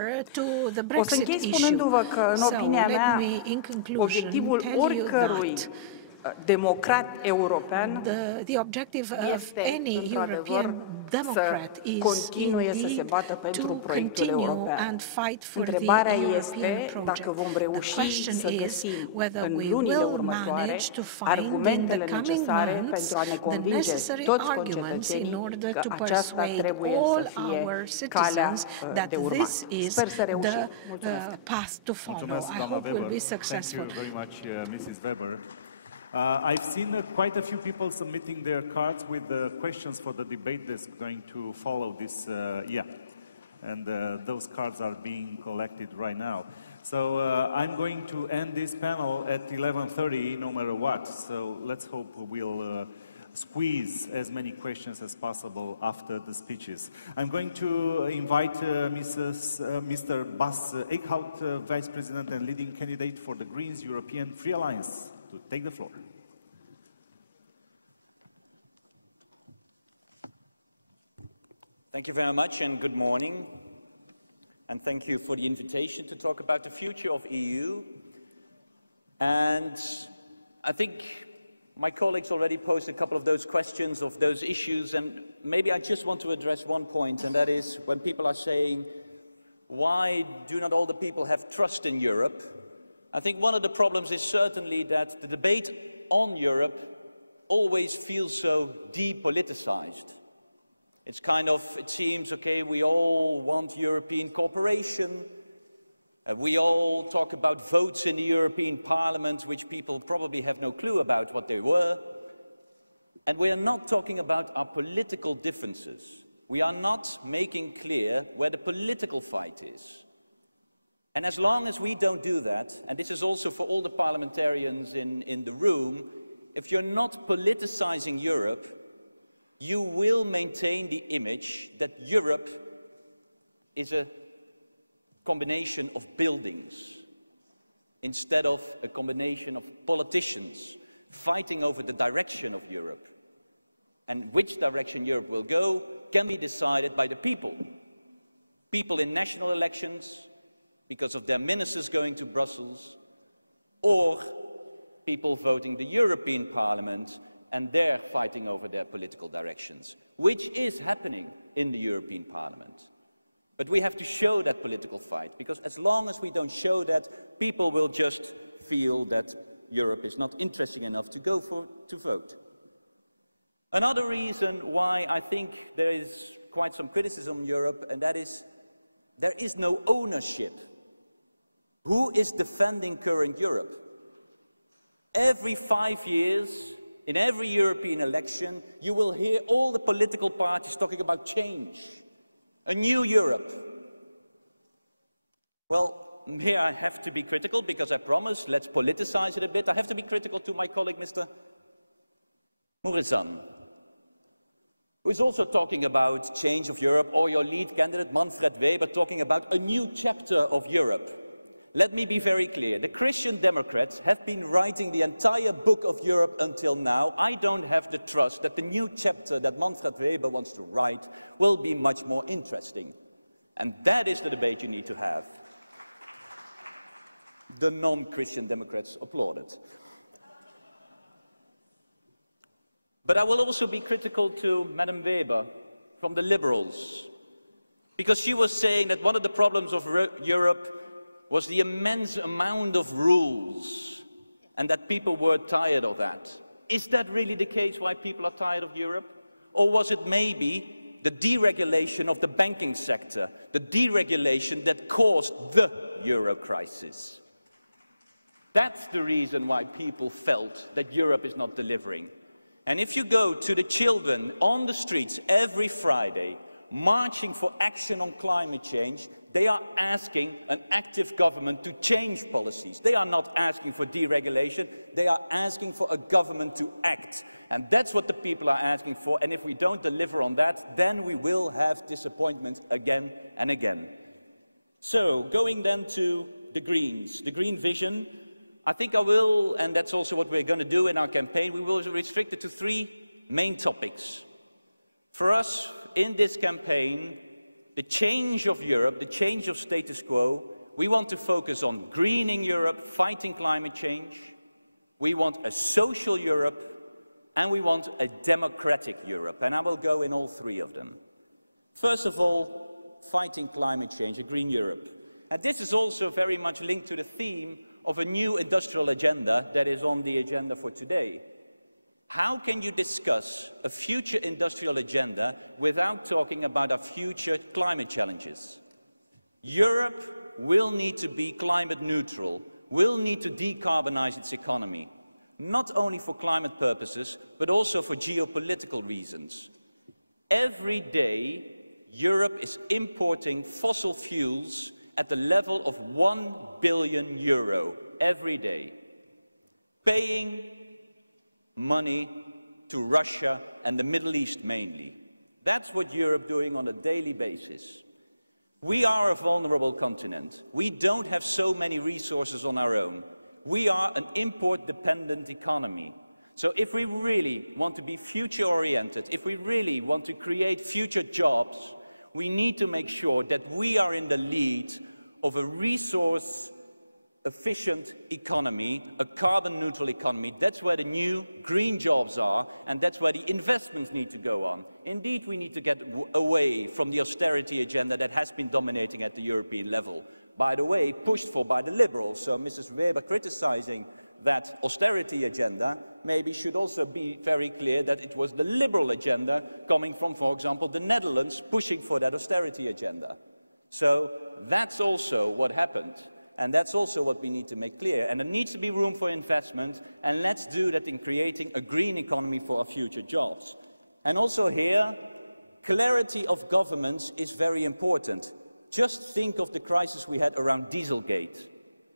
O să închei spunându-vă că, în opinia mea, obiectivul oricărui democrat european este, într-adevăr, să continue să se bată pentru proiectul european. Întrebarea este dacă vom reuși să găsim în lunile următoare argumentele necesare pentru a ne convinge toți concetățenii că aceasta trebuie să fie calea de urmat. Sper să reușim. Mulțumesc! Mulțumesc, doamna Weber. Thank you very much, Mrs. Weber. I've seen quite a few people submitting their cards with the questions for the debate that's going to follow this, and those cards are being collected right now. So I'm going to end this panel at 11:30, no matter what. So let's hope we'll squeeze as many questions as possible after the speeches. I'm going to invite Mr. Bas Eickhout, Vice President and leading candidate for the Greens European Free Alliance, to take the floor. Thank you very much and good morning. And thank you for the invitation to talk about the future of EU. And I think my colleagues already posed a couple of those questions, of those issues, and maybe I just want to address one point, and that is when people are saying, why do not all the people have trust in Europe? I think one of the problems is certainly that the debate on Europe always feels so depoliticized. It's kind of, it seems, okay, we all want European cooperation. We all talk about votes in the European Parliament, which people probably have no clue about what they were. And we are not talking about our political differences. We are not making clear where the political fight is. And as long as we don't do that, and this is also for all the parliamentarians in the room, if you're not politicizing Europe, you will maintain the image that Europe is a combination of buildings instead of a combination of politicians fighting over the direction of Europe. And which direction Europe will go can be decided by the people. People in national elections because of their ministers going to Brussels, or people voting the European Parliament and they're fighting over their political directions, which is happening in the European Parliament. But we have to show that political fight, because as long as we don't show that, people will just feel that Europe is not interesting enough to go to vote. Another reason why I think there is quite some criticism in Europe, and that is there is no ownership. Who is defending current Europe? Every 5 years, in every European election, you will hear all the political parties talking about change. A new Europe. Well, here I have to be critical because I promised, let's politicize it a bit. I have to be critical to my colleague, Mr. Muresan, who is also talking about change of Europe, or your lead candidate, Manfred Weber, talking about a new chapter of Europe. Let me be very clear. The Christian Democrats have been writing the entire book of Europe until now. I don't have the trust that the new chapter that Manfred Weber wants to write will be much more interesting. And that is the debate you need to have. The non-Christian Democrats applauded. But I will also be critical to Madam Weber from the Liberals, because she was saying that one of the problems of Europe was the immense amount of rules, and that people were tired of that. Is that really the case why people are tired of Europe? Or was it maybe the deregulation of the banking sector, the deregulation that caused the euro crisis? That's the reason why people felt that Europe is not delivering. And if you go to the children on the streets every Friday, marching for action on climate change, they are asking an active government to change policies. They are not asking for deregulation, they are asking for a government to act. And that's what the people are asking for, and if we don't deliver on that, then we will have disappointment again and again. So, going then to the Greens, the Green vision, I think I will, and that's also what we're going to do in our campaign, we will restrict it to 3 main topics. For us, in this campaign, the change of Europe, the change of status quo, we want to focus on greening Europe, fighting climate change. We want a social Europe, and we want a democratic Europe. And I will go in all 3 of them. First of all, fighting climate change, a green Europe. And this is also very much linked to the theme of a new industrial agenda that is on the agenda for today. How can you discuss a future industrial agenda without talking about our future climate challenges? Europe will need to be climate neutral, will need to decarbonize its economy, not only for climate purposes, but also for geopolitical reasons. Every day, Europe is importing fossil fuels at the level of €1 billion every day, paying money to Russia and the Middle East mainly. That's what Europe is doing on a daily basis. We are a vulnerable continent. We don't have so many resources on our own. We are an import-dependent economy. So if we really want to be future-oriented, if we really want to create future jobs, we need to make sure that we are in the lead of a resource-efficient economy, a carbon-neutral economy. That's where the new green jobs are, and that's where the investments need to go on. Indeed, we need to get away from the austerity agenda that has been dominating at the European level. By the way, pushed for by the Liberals. So Mrs. Weber criticizing that austerity agenda maybe should also be very clear that it was the Liberal agenda coming from, for example, the Netherlands pushing for that austerity agenda. So that's also what happened. And that's also what we need to make clear. And there needs to be room for investment, and let's do that in creating a green economy for our future jobs. And also here, clarity of governments is very important. Just think of the crisis we had around Dieselgate,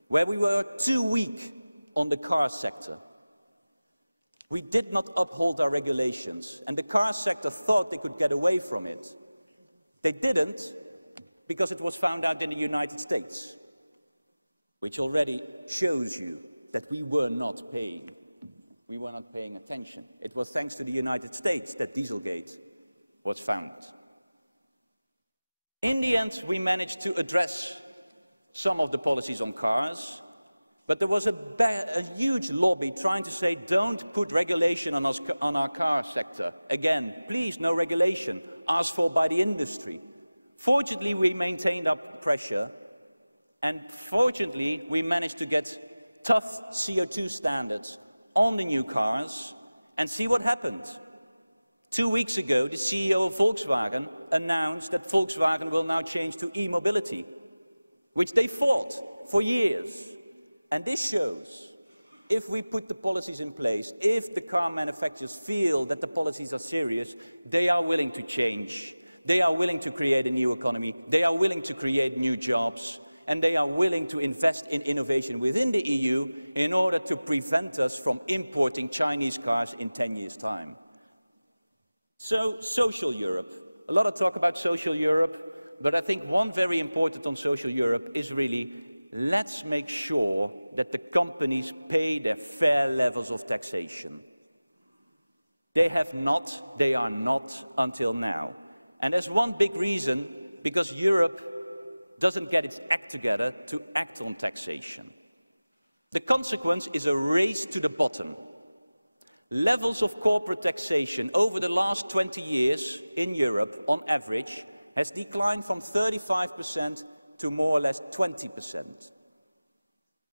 where we were too weak on the car sector. We did not uphold our regulations, and the car sector thought they could get away from it. They didn't, because it was found out in the United States, which already shows you that we were not paying attention. It was thanks to the United States that Dieselgate was found. In the end, we managed to address some of the policies on cars, but there was a huge lobby trying to say, don't put regulation on our car sector. Again, please, no regulation, asked for by the industry. Fortunately, we maintained our pressure, and fortunately, we managed to get tough CO2 standards on the new cars, and see what happened. 2 weeks ago, the CEO of Volkswagen announced that Volkswagen will now change to e-mobility, which they fought for years. And this shows, if we put the policies in place, if the car manufacturers feel that the policies are serious, they are willing to change. They are willing to create a new economy. They are willing to create new jobs. And they are willing to invest in innovation within the EU in order to prevent us from importing Chinese cars in 10 years' time. So, social Europe. A lot of talk about social Europe, but I think one very important on social Europe is really, let's make sure that the companies pay their fair levels of taxation. They have not, they are not until now. And there's one big reason, because Europe doesn't get its act together to act on taxation. The consequence is a race to the bottom. Levels of corporate taxation over the last 20 years in Europe, on average, has declined from 35% to more or less 20%.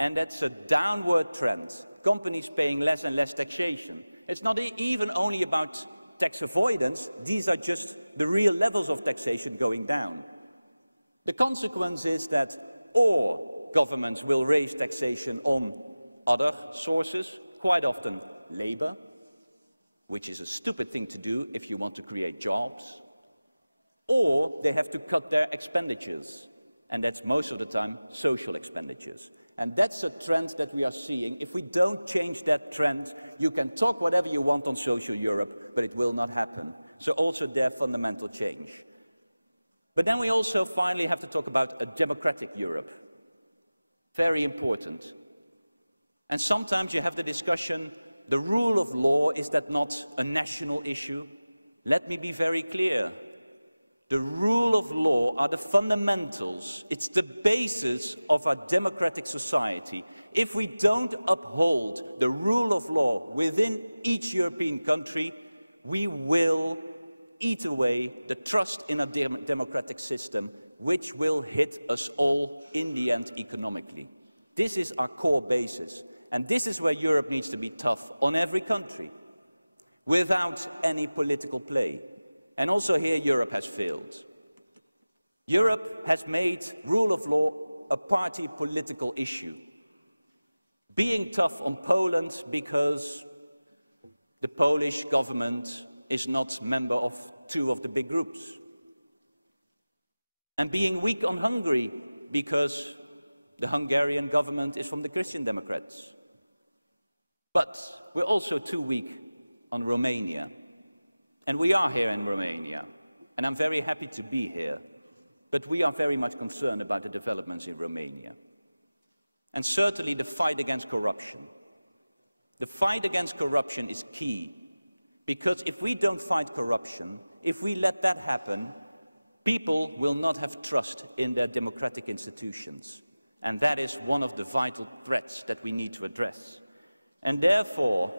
And that's a downward trend. Companies paying less and less taxation. It's not even only about tax avoidance, these are just the real levels of taxation going down. The consequence is that or governments will raise taxation on other sources, quite often labor, which is a stupid thing to do if you want to create jobs, or they have to cut their expenditures, and that's most of the time social expenditures. And that's a trend that we are seeing. If we don't change that trend, you can talk whatever you want on social Europe, but it will not happen. So also their fundamental change. But then we also finally have to talk about a democratic Europe. Very important. And sometimes you have the discussion, the rule of law, is that not a national issue? Let me be very clear. The rule of law are the fundamentals. It's the basis of our democratic society. If we don't uphold the rule of law within each European country, we will eat away the trust in a democratic system, which will hit us all in the end economically. This is our core basis. And this is where Europe needs to be tough on every country, without any political play. And also here Europe has failed. Europe has made rule of law a party political issue. Being tough on Poland because the Polish government is not a member of two of the big groups. And being weak on Hungary because the Hungarian government is from the Christian Democrats. But we're also too weak on Romania. And we are here in Romania, and I'm very happy to be here, but we are very much concerned about the developments in Romania. And certainly the fight against corruption. The fight against corruption is key, because if we don't fight corruption, if we let that happen, people will not have trust in their democratic institutions. And that is one of the vital threats that we need to address. And therefore,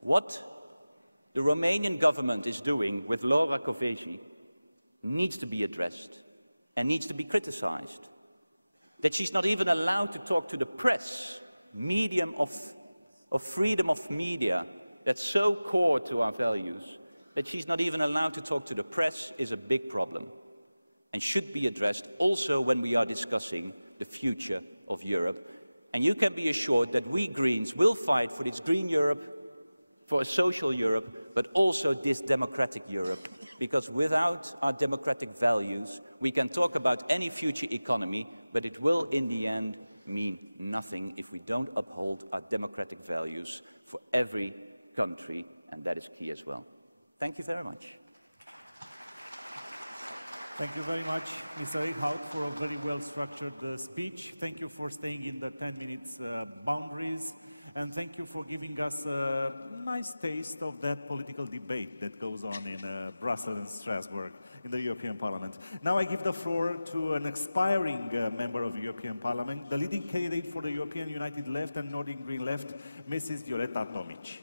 what the Romanian government is doing with Laura Kövesi needs to be addressed and needs to be criticized. That she's not even allowed to talk to the press, medium of freedom of media, that's so core to our values, that she's not even allowed to talk to the press is a big problem and should be addressed also when we are discussing the future of Europe. And you can be assured that we Greens will fight for this green Europe, for a social Europe, but also this democratic Europe. Because without our democratic values, we can talk about any future economy, but it will in the end mean nothing if we don't uphold our democratic values for every country, and that is key as well. Thank you very much. Thank you very much, Mr. Eichhout, for a very well-structured speech. Thank you for staying in the 10 minutes boundaries. And thank you for giving us a nice taste of that political debate that goes on in Brussels and Strasbourg in the European Parliament. Now I give the floor to an aspiring member of the European Parliament, the leading candidate for the European United Left and Nordic Green Left, Mrs. Violeta Tomic.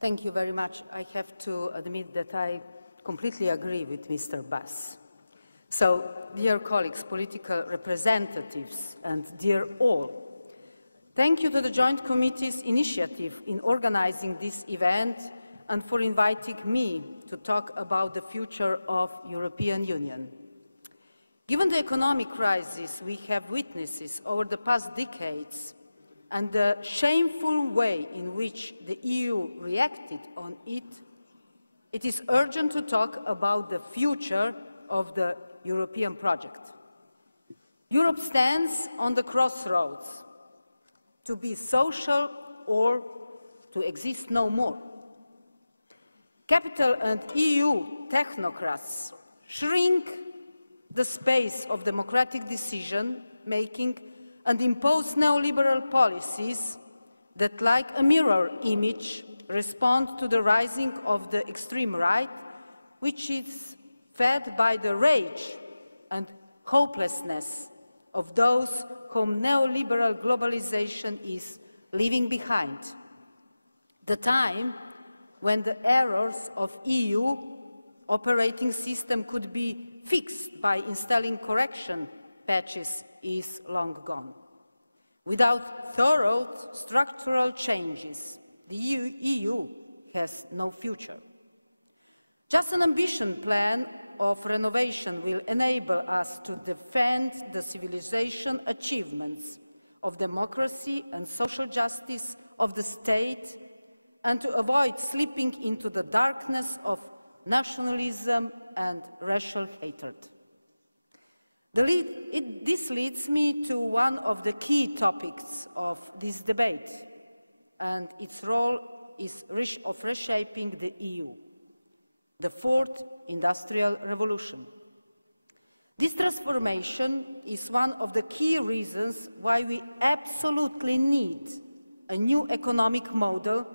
Thank you very much. I have to admit that I completely agree with Mr. Bass. So, dear colleagues, political representatives, and dear all, thank you to the Joint Committee's initiative in organizing this event and for inviting me to talk about the future of European Union. Given the economic crisis we have witnessed over the past decades and the shameful way in which the EU reacted on it, it is urgent to talk about the future of the European project. Europe stands on the crossroads, to be social or to exist no more. Capital and EU technocrats shrink the space of democratic decision-making and impose neoliberal policies that, like a mirror image, respond to the rising of the extreme right, which is fed by the rage and hopelessness of those whom neoliberal globalization is leaving behind. The time when the errors of EU operating system could be fixed by installing correction patches is long gone. Without thorough structural changes, the EU has no future. Just an ambition plan of renovation will enable us to defend the civilization achievements of democracy and social justice of the state and to avoid slipping into the darkness of nationalism and racial hatred. This leads me to one of the key topics of this debate, and its role is of reshaping the EU, the fourth industrial revolution. This transformation is one of the key reasons why we absolutely need a new economic model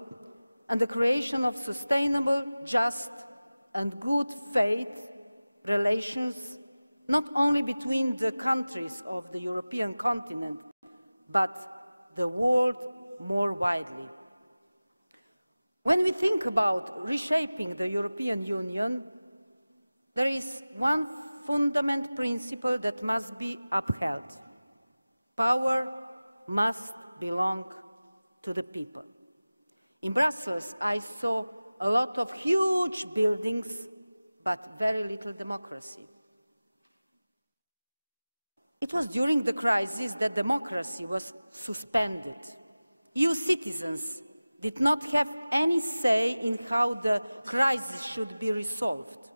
and the creation of sustainable, just, and good faith relations not only between the countries of the European continent, but the world more widely. When we think about reshaping the European Union, there is one fundamental principle that must be upheld. Power must belong to the people. In Brussels, I saw a lot of huge buildings, but very little democracy. It was during the crisis that democracy was suspended. EU citizens did not have any say in how the crisis should be resolved.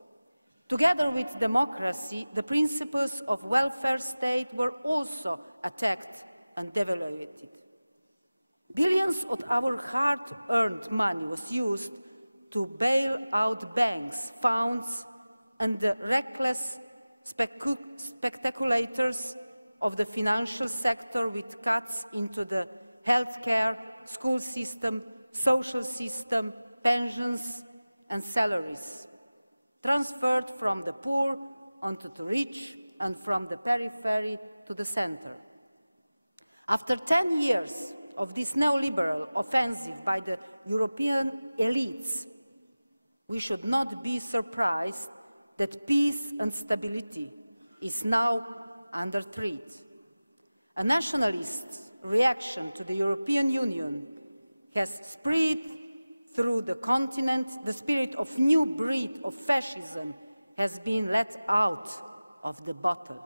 Together with democracy, the principles of welfare state were also attacked and devaluated. Billions of our hard-earned money was used to bail out banks, funds, and the reckless speculators of the financial sector with cuts into the healthcare, school system, social system, pensions, and salaries, transferred from the poor onto the rich and from the periphery to the center. After 10 years of this neoliberal offensive by the European elites, we should not be surprised that peace and stability is now under threat. A nationalist reaction to the European Union has spread through the continent. The spirit of new breed of fascism has been let out of the bottle.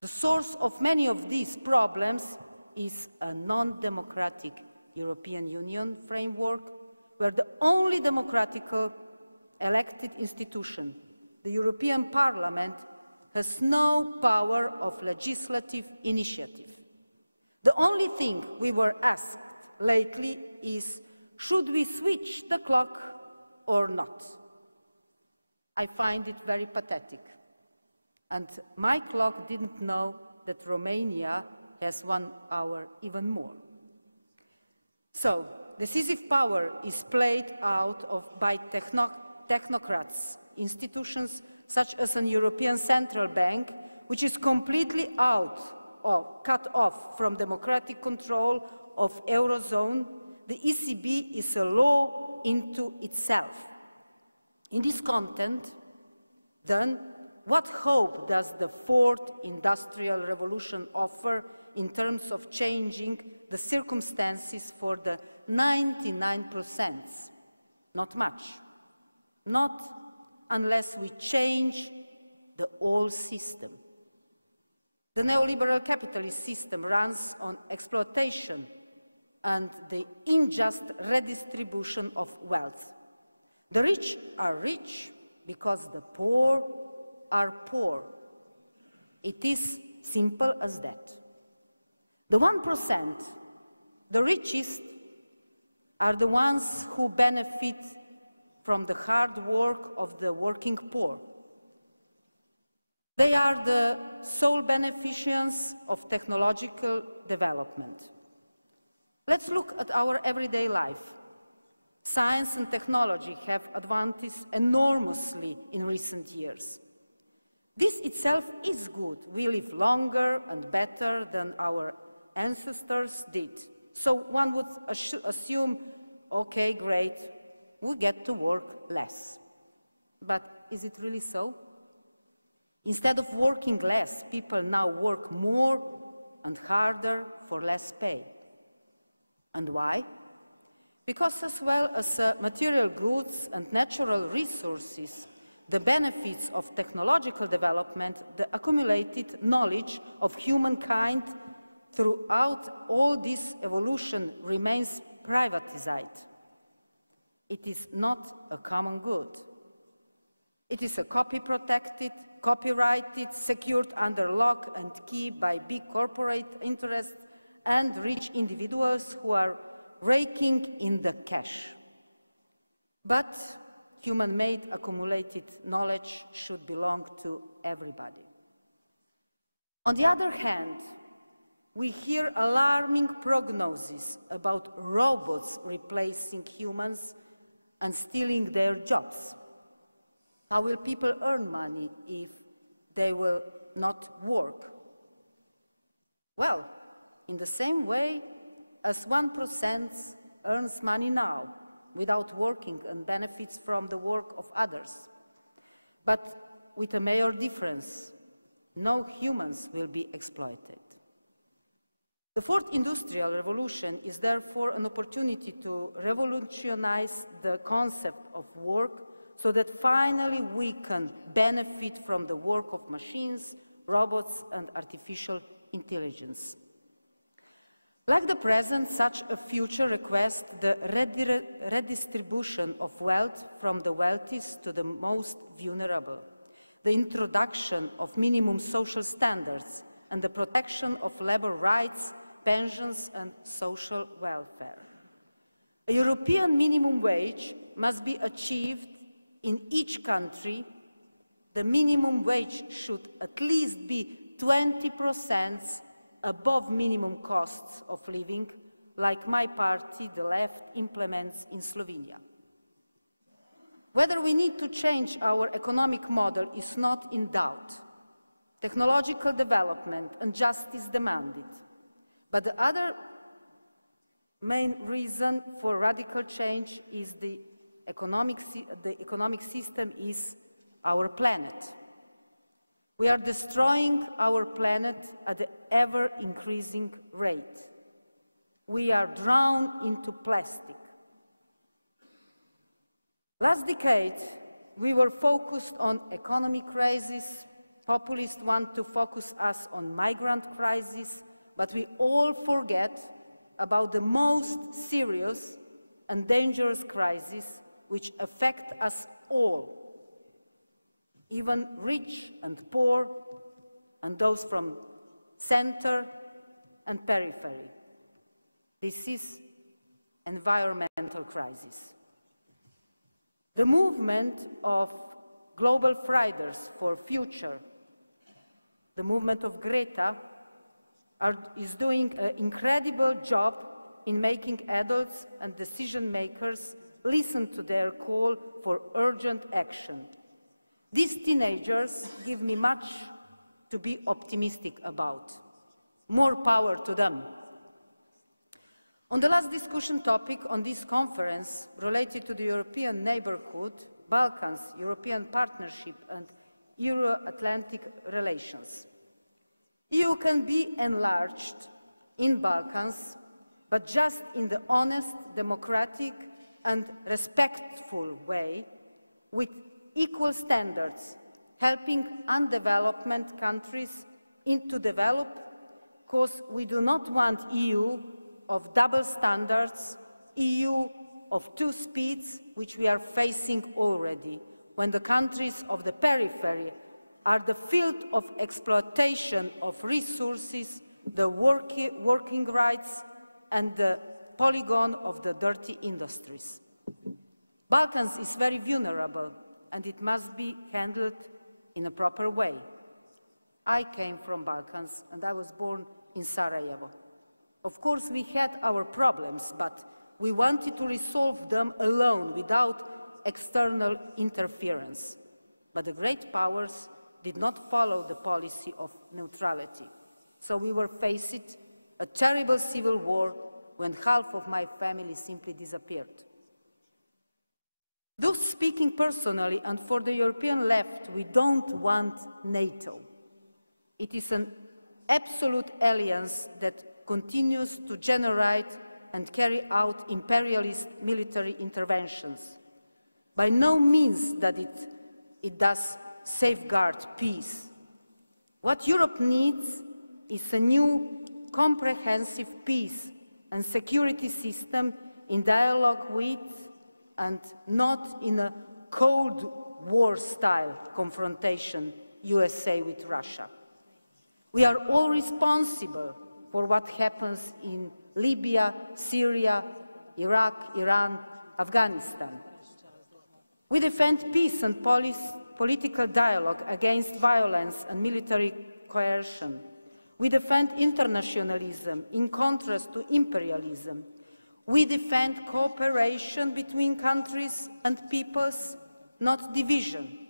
The source of many of these problems is a non-democratic European Union framework where the only democratically elected institution, the European Parliament, has no power of legislative initiative. The only thing we were asked lately is, should we switch the clock or not? I find it very pathetic. And my clock didn't know that Romania has 1 hour even more. So, decisive power is played out by technocrats, institutions such as an European Central Bank, which is completely cut off from democratic control of Eurozone. The ECB is a law into itself. In this content, then, what hope does the fourth industrial revolution offer in terms of changing the circumstances for the 99%? Not much. Not unless we change the whole system. The neoliberal capitalist system runs on exploitation and the unjust redistribution of wealth. The rich are rich because the poor are poor. It is simple as that. The 1%, the richest, are the ones who benefit from the hard work of the working poor. They are the sole beneficiaries of technological development. Let's look at our everyday life. Science and technology have advanced enormously in recent years. This itself is good. We live longer and better than our ancestors did. So one would assume, okay, great, we get to work less. But is it really so? Instead of working less, people now work more and harder for less pay. And why? Because as well as material goods and natural resources, the benefits of technological development, the accumulated knowledge of humankind throughout all this evolution remains privatized. It is not a common good. It is a copy-protected, copyrighted, secured under lock and key by big corporate interests and rich individuals who are raking in the cash. But human-made accumulated knowledge should belong to everybody. On the other hand, we hear alarming prognoses about robots replacing humans and stealing their jobs. How will people earn money if they will not work? Well, in the same way as 1% earns money now without working and benefits from the work of others. But with a major difference, no humans will be exploited. The fourth industrial revolution is therefore an opportunity to revolutionize the concept of work so that finally we can benefit from the work of machines, robots, and artificial intelligence. Like the present, such a future requests the redistribution of wealth from the wealthiest to the most vulnerable, the introduction of minimum social standards, and the protection of labor rights, pensions, and social welfare. A European minimum wage must be achieved in each country. The minimum wage should at least be 20% above minimum costs of living, like my party, the left, implements in Slovenia. Whether we need to change our economic model is not in doubt. Technological development and justice demand it. But the other main reason for radical change is the economic system is our planet. We are destroying our planet at an ever-increasing rate. We are drowned into plastic. Last decade, we were focused on economic crisis. Populists want to focus us on migrant crisis, but we all forget about the most serious and dangerous crisis which affect us all, even rich and poor, and those from center and periphery. This is environmental crisis. The movement of global Fridays for Future, the movement of Greta, is doing an incredible job in making adults and decision makers listen to their call for urgent action. These teenagers give me much to be optimistic about. More power to them. On the last discussion topic on this conference related to the European neighborhood, Balkans, European partnership and Euro-Atlantic relations. EU can be enlarged in Balkans, but just in the honest, democratic and respectful way, with equal standards, helping undeveloped countries to develop, because we do not want EU of double standards, EU of two speeds, which we are facing already, when the countries of the periphery are the field of exploitation of resources, the working rights, and the polygon of the dirty industries. Balkans is very vulnerable, and it must be handled in a proper way. I came from Balkans, and I was born in Sarajevo. Of course, we had our problems, but we wanted to resolve them alone, without external interference. But the great powers did not follow the policy of neutrality. So we were facing a terrible civil war when half of my family simply disappeared. Thus, speaking personally, and for the European left, we don't want NATO. It is an absolute alliance that continues to generate and carry out imperialist military interventions. By no means that it does safeguard peace. What Europe needs is a new comprehensive peace and security system in dialogue with and not in a Cold War-style confrontation, USA with Russia. We are all responsible for what happens in Libya, Syria, Iraq, Iran, Afghanistan. We defend peace and political dialogue against violence and military coercion. We defend internationalism in contrast to imperialism. We defend cooperation between countries and peoples, not division.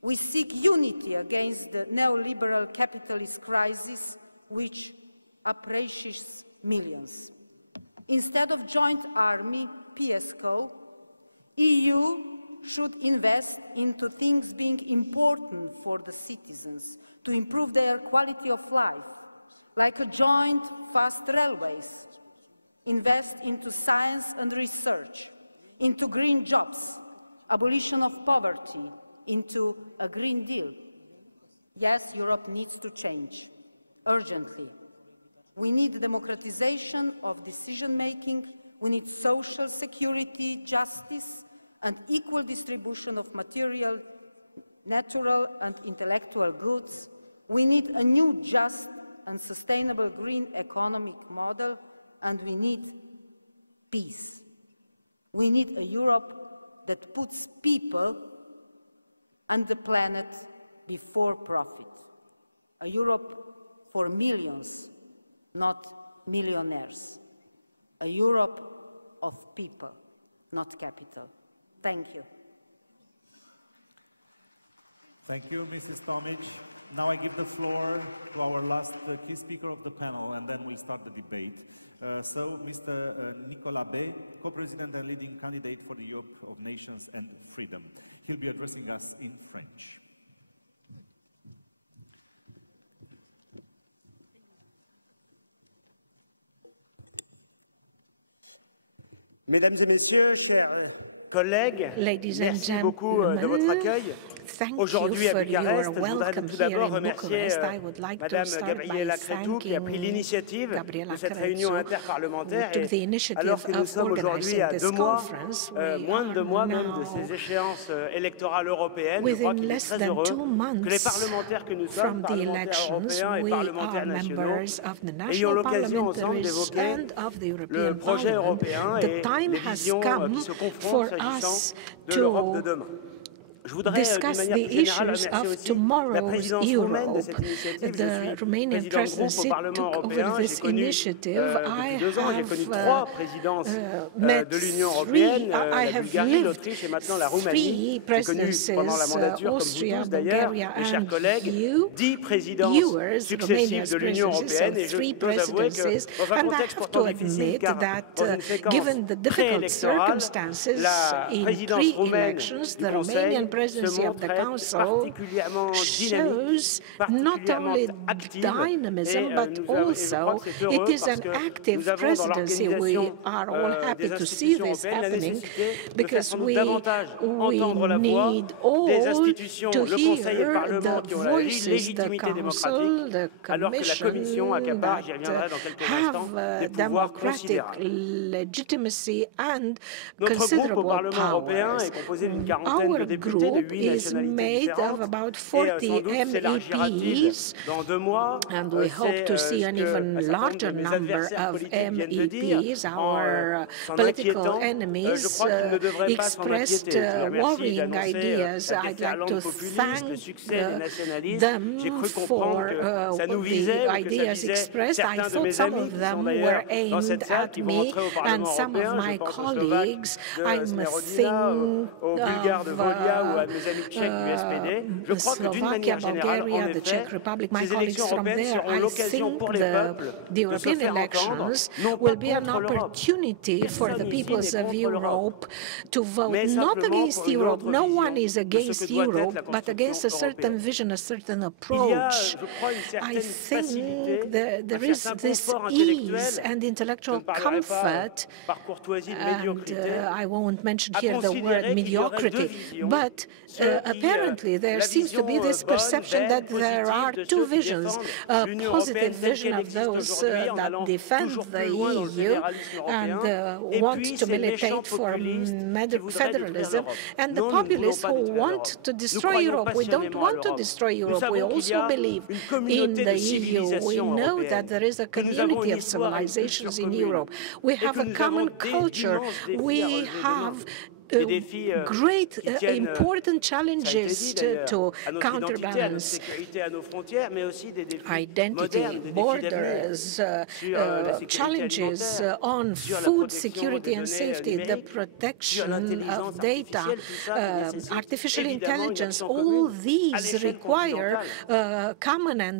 We seek unity against the neoliberal capitalist crisis which oppresses millions. Instead of joint army, PSCO, EU should invest into things being important for the citizens to improve their quality of life, like a joint fast railways. Invest into science and research, into green jobs, abolition of poverty into a Green Deal. Yes, Europe needs to change, urgently. We need democratization of decision-making, we need social security, justice, and equal distribution of material, natural, and intellectual goods. We need a new just and sustainable green economic model, and we need peace. We need a Europe that puts people and the planet before profit. A Europe for millions, not millionaires. A Europe of people, not capital. Thank you. Thank you, Mrs. Tomic. Now I give the floor to our last key speaker of the panel, and then we'll start the debate. So, Mr. Nicolas Bay, co-president and leading candidate for the Europe of Nations and Freedom. He'll be addressing us in French. Mesdames et messieurs, chers collègues, merci beaucoup de votre accueil. Aujourd'hui à Bucarest, je voudrais tout d'abord remercier Madame Gabriela Creţu qui a pris l'initiative de cette réunion interparlementaire et alors que nous sommes aujourd'hui à 2 mois, moins de 2 mois même, de ces échéances électorales européennes, je crois qu'il est très heureux que les parlementaires que nous sommes, parlementaires européens et parlementaires nationaux, ayons l'occasion ensemble d'évoquer le projet européen et les visions qui se confrontent s'agissant de l'Europe de demain. Je voudrais, d'une manière plus générale, remercier aussi la présidence roumaine de cette initiative. Je suis président de groupe au Parlement européen. J'ai connu, depuis 2 ans, j'ai connu 3 présidences de l'Union européenne, la Bulgarie, l'Autriche et maintenant la Roumanie. J'ai connu, pendant la mandature, comme vous tous d'ailleurs, mes chers collègues, 10 présidences successives de l'Union européenne. Et je dois avouer que, dans un contexte pourtant difficile, car dans une séquence préélectorale, la présidence roumaine du Conseil se montre être particulièrement dynamique, particulièrement active et je crois que c'est heureux parce que nous avons dans l'organisation des institutions européennes la nécessité de faire sans doute davantage entendre la voix des institutions, le Conseil et le Parlement qui ont la légitimité démocratique alors que la Commission accapare, j'y reviendrai dans quelques instants, des pouvoirs considérables. Notre groupe au Parlement européen est composé d'une 40aine de députés de 8 nationalités différentes et sans doute s'élargira-t-il dans 2 mois. C'est ce qu'un certain nombre de mes adversaires politiques viennent de dire en s'en inquiétant. Je crois qu'ils ne devraient pas s'en inquiéter. Je les remercie d'annoncer la déferlante populiste, le succès des nationalistes. J'ai cru comprendre que ça nous visait ou que ça visait certains de mes amis qui sont d'ailleurs dans cette salle, qui vont entrer au Parlement européen. Je pense aux Slovaques de Smerodina, aux Bulgares de Volia ou à mes amis tchèques du SPD. Je crois que d'une manière générale, en effet, ces élections européennes seront l'occasion pour les peuples de se faire entendre, non pas contre l'Europe. Personne ici n'est contre l'Europe, mais simplement pour une autre vision de ce que doit être la construction européenne. Il y a, je crois, une certaine facilité, un certain confort intellectuel, je ne parlerai pas par courtoisie de médiocrité, à considérer qu'il y aurait 2 visions, ceux qui, la vision bonne, belle, positive de ceux qui défendent l'Union européenne telle qu'elle existe aujourd'hui, en allant toujours plus loin dans le fédéralisme européen, et puis ces méchants populistes qui voudraient détruire l'Europe. Non, nous ne voulons pas détruire l'Europe. Nous croyons passionnément à l'Europe. Nous savons qu'il y a une communauté de civilisation européenne, que nous avons une histoire et une culture commune, et que nous avons d'immenses défis à relever demain. Des défis qui tiennent, ça a été dit d'ailleurs, à notre identité, à notre sécurité, à nos frontières, mais aussi des défis modernes, des défis d'avenir, sur la sécurité alimentaire, sur la protection des données numériques, sur l'intelligence artificielle, tout ça qui nécessite évidemment une action commune à l'échelle continentale.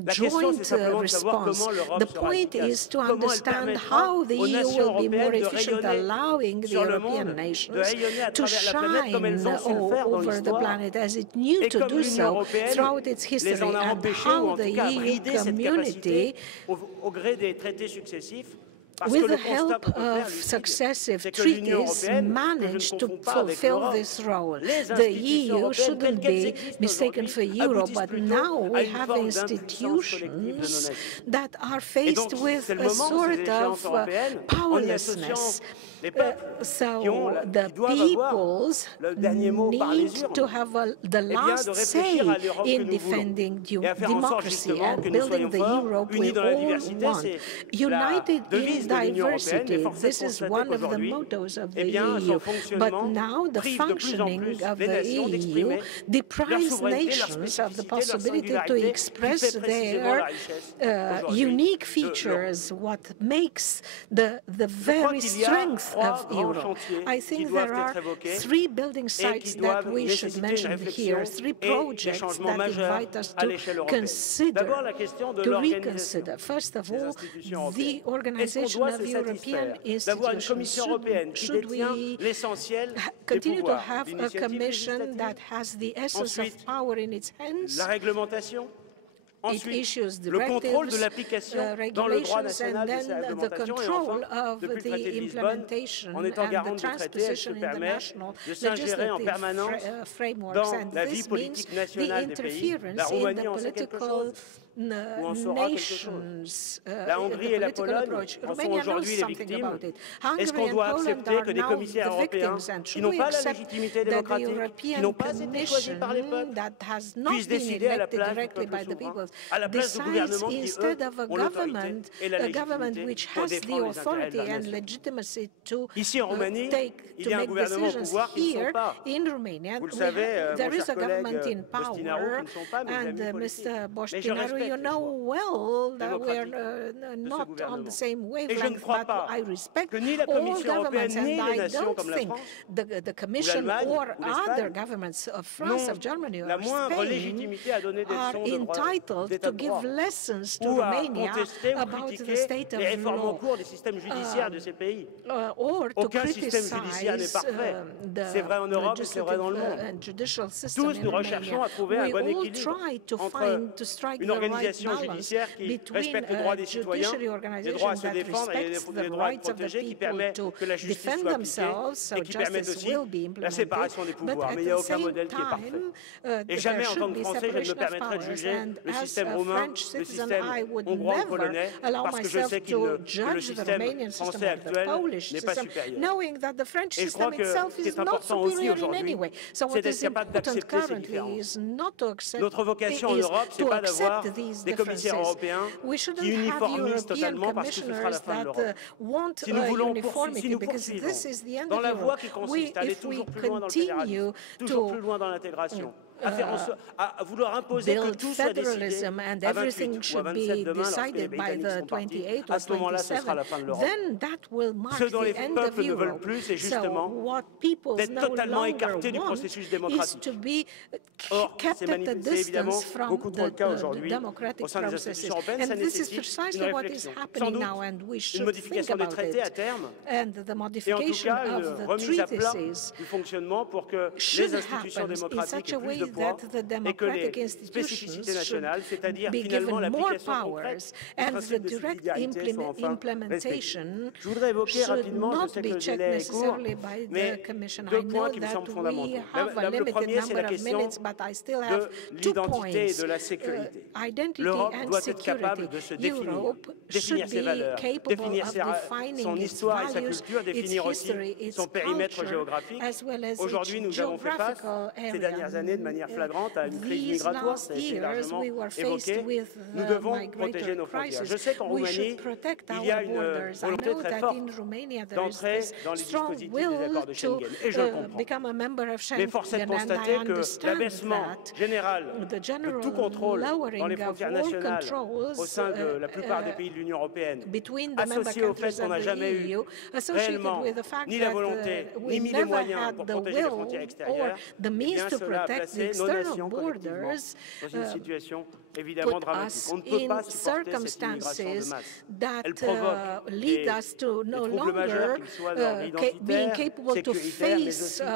La question, c'est simplement de savoir comment l'Europe sera efficace, comment elle permettra aux nations européennes de rayonner sur le monde, de rayonner à travers la planète comme elles ont su le faire dans l'histoire, et comme l'Union européenne les en a empêchées, ou en tout cas a bridé cette capacité au gré des traités successifs. Parce que le constat qu'on peut faire, lucide, c'est que l'Union européenne, que je ne confonds pas avec l'Europe, les institutions européennes, telles qu'elles existent aujourd'hui, aboutissent plutôt à une forme d'impuissance collective de nos nations. Et donc, c'est le moment, ces échéances européennes, en y associant les peuples qui doivent avoir le dernier mot par les urnes, eh bien, de réfléchir à l'Europe que nous voulons et à faire en sorte, justement, que nous soyons forts, unis dans la diversité. C'est la devise de l'Union européenne, mais force est de constater qu'aujourd'hui, eh bien, son fonctionnement prive de plus en plus les nations d'exprimer leur souveraineté, leur spécificité, leur singularité, qui fait précisément la richesse aujourd'hui de l'Europe. Je crois qu'il y a 3 grands chantiers qui doivent être évoqués et qui doivent nécessiter une réflexion et des changements majeurs à l'échelle européenne. D'abord, la question de l'organisation des institutions européennes. Est-ce qu'on doit se satisfaire d'avoir une Commission européenne qui détient l'essentiel des pouvoirs, l'initiative législative, ensuite la réglementation, ensuite le contrôle de l'application dans le droit national de ces réglementations et enfin, depuis le traité de Lisbonne, en étant garante des traités, elle se permet de s'ingérer en permanence dans la vie politique nationale des pays. La Roumanie en sait quelque chose ou en saura quelque chose. La Hongrie et la Pologne en sont aujourd'hui les victimes. Est-ce qu'on doit accepter que des commissaires européens qui n'ont pas la légitimité démocratique, qui n'ont pas été choisis par les peuples, puissent décider à la place du peuple souverain, à la place de gouvernements qui, eux, ont l'autorité et la légitimité pour défendre les intérêts de leur nation? Ici, en Roumanie, il y a un gouvernement au pouvoir qui ne sont pas, vous le savez, mon cher collègue Bostinaru, qui ne sont pas mes amis politiques. Mais je respecte les choix démocratiques de ce gouvernement. Et je ne crois pas que ni la Commission européenne, ni les nations comme la France, ou l'Allemagne, ou l'Espagne, n'ont la moindre légitimité à donner des leçons d'état de droit, ou à contester ou critiquer les réformes en cours des systèmes judiciaires de ces pays. Aucun système judiciaire n'est parfait. C'est vrai en Europe et c'est vrai dans le monde. Tous, nous recherchons à trouver un bon équilibre entre une organisation judiciaire qui respecte les droits des citoyens, les droits à se défendre et les droits à être protégés, qui permet que la justice soit appliquée et qui permet aussi la séparation des pouvoirs. Mais il n'y a aucun modèle qui est parfait. Et jamais, en tant que Français, je ne me permettrai de juger le système roumain, le système hongrois ou polonais, parce que je sais que le système français actuel n'est pas supérieur. Et je crois que ce qui est important aussi aujourd'hui, c'est d'être capable d'accepter ces différences. Notre vocation en Europe, ce n'est pas d'avoir des commissaires européens qui uniformisent totalement parce que ce sera la fin de l'Europe. Si nous poursuivons dans la voie qui consiste à aller toujours plus loin dans le fédéralisme, toujours plus loin dans l'intégration, à vouloir imposer que tout soit décidé à 28 ou à 27 demain, lorsque les Britanniques seront partis, à ce moment-là, ce sera la fin de l'Europe. Ce dont les peuples ne veulent plus, c'est justement d'être totalement écartés du processus démocratique. Or, c'est évidemment beaucoup trop le cas aujourd'hui au sein des institutions européennes. Ça nécessite une réflexion, sans doute une modification des traités à terme, et en tout cas une remise à plat du fonctionnement pour que les institutions démocratiques aient plus de poids et que les spécificités nationales, c'est-à-dire finalement l'application concrète du principe de subsidiarité, soient enfin respectées. Je voudrais évoquer rapidement, je sais que le délai est court, mais 2 points qui me semblent fondamentaux. Le premier, c'est la question de l'identité et de la sécurité. L'Europe doit être capable de se définir ses valeurs, définir son histoire et sa culture, définir aussi son périmètre géographique. Aujourd'hui, nous avons fait face, ces dernières années, de manière flagrante, à une crise migratoire, ça a été largement évoqué. Nous devons protéger nos frontières. Je sais qu'en Roumanie, il y a une volonté très forte d'entrer dans les dispositifs des accords de Schengen, et je le comprends. Mais force est de constater que l'abaissement général de tout contrôle dans les frontières nationales au sein de la plupart des pays de l'Union européenne, associé au fait qu'on n'a jamais eu réellement ni la volonté, ni mis les moyens pour protéger les frontières extérieures, eh bien cela a placé nos nations collectivement dans une situation évidemment dramatique. On ne peut pas supporter cette immigration de masse. Elle provoque des troubles majeurs, qu'ils soient d'ordre identitaire, sécuritaire, mais aussi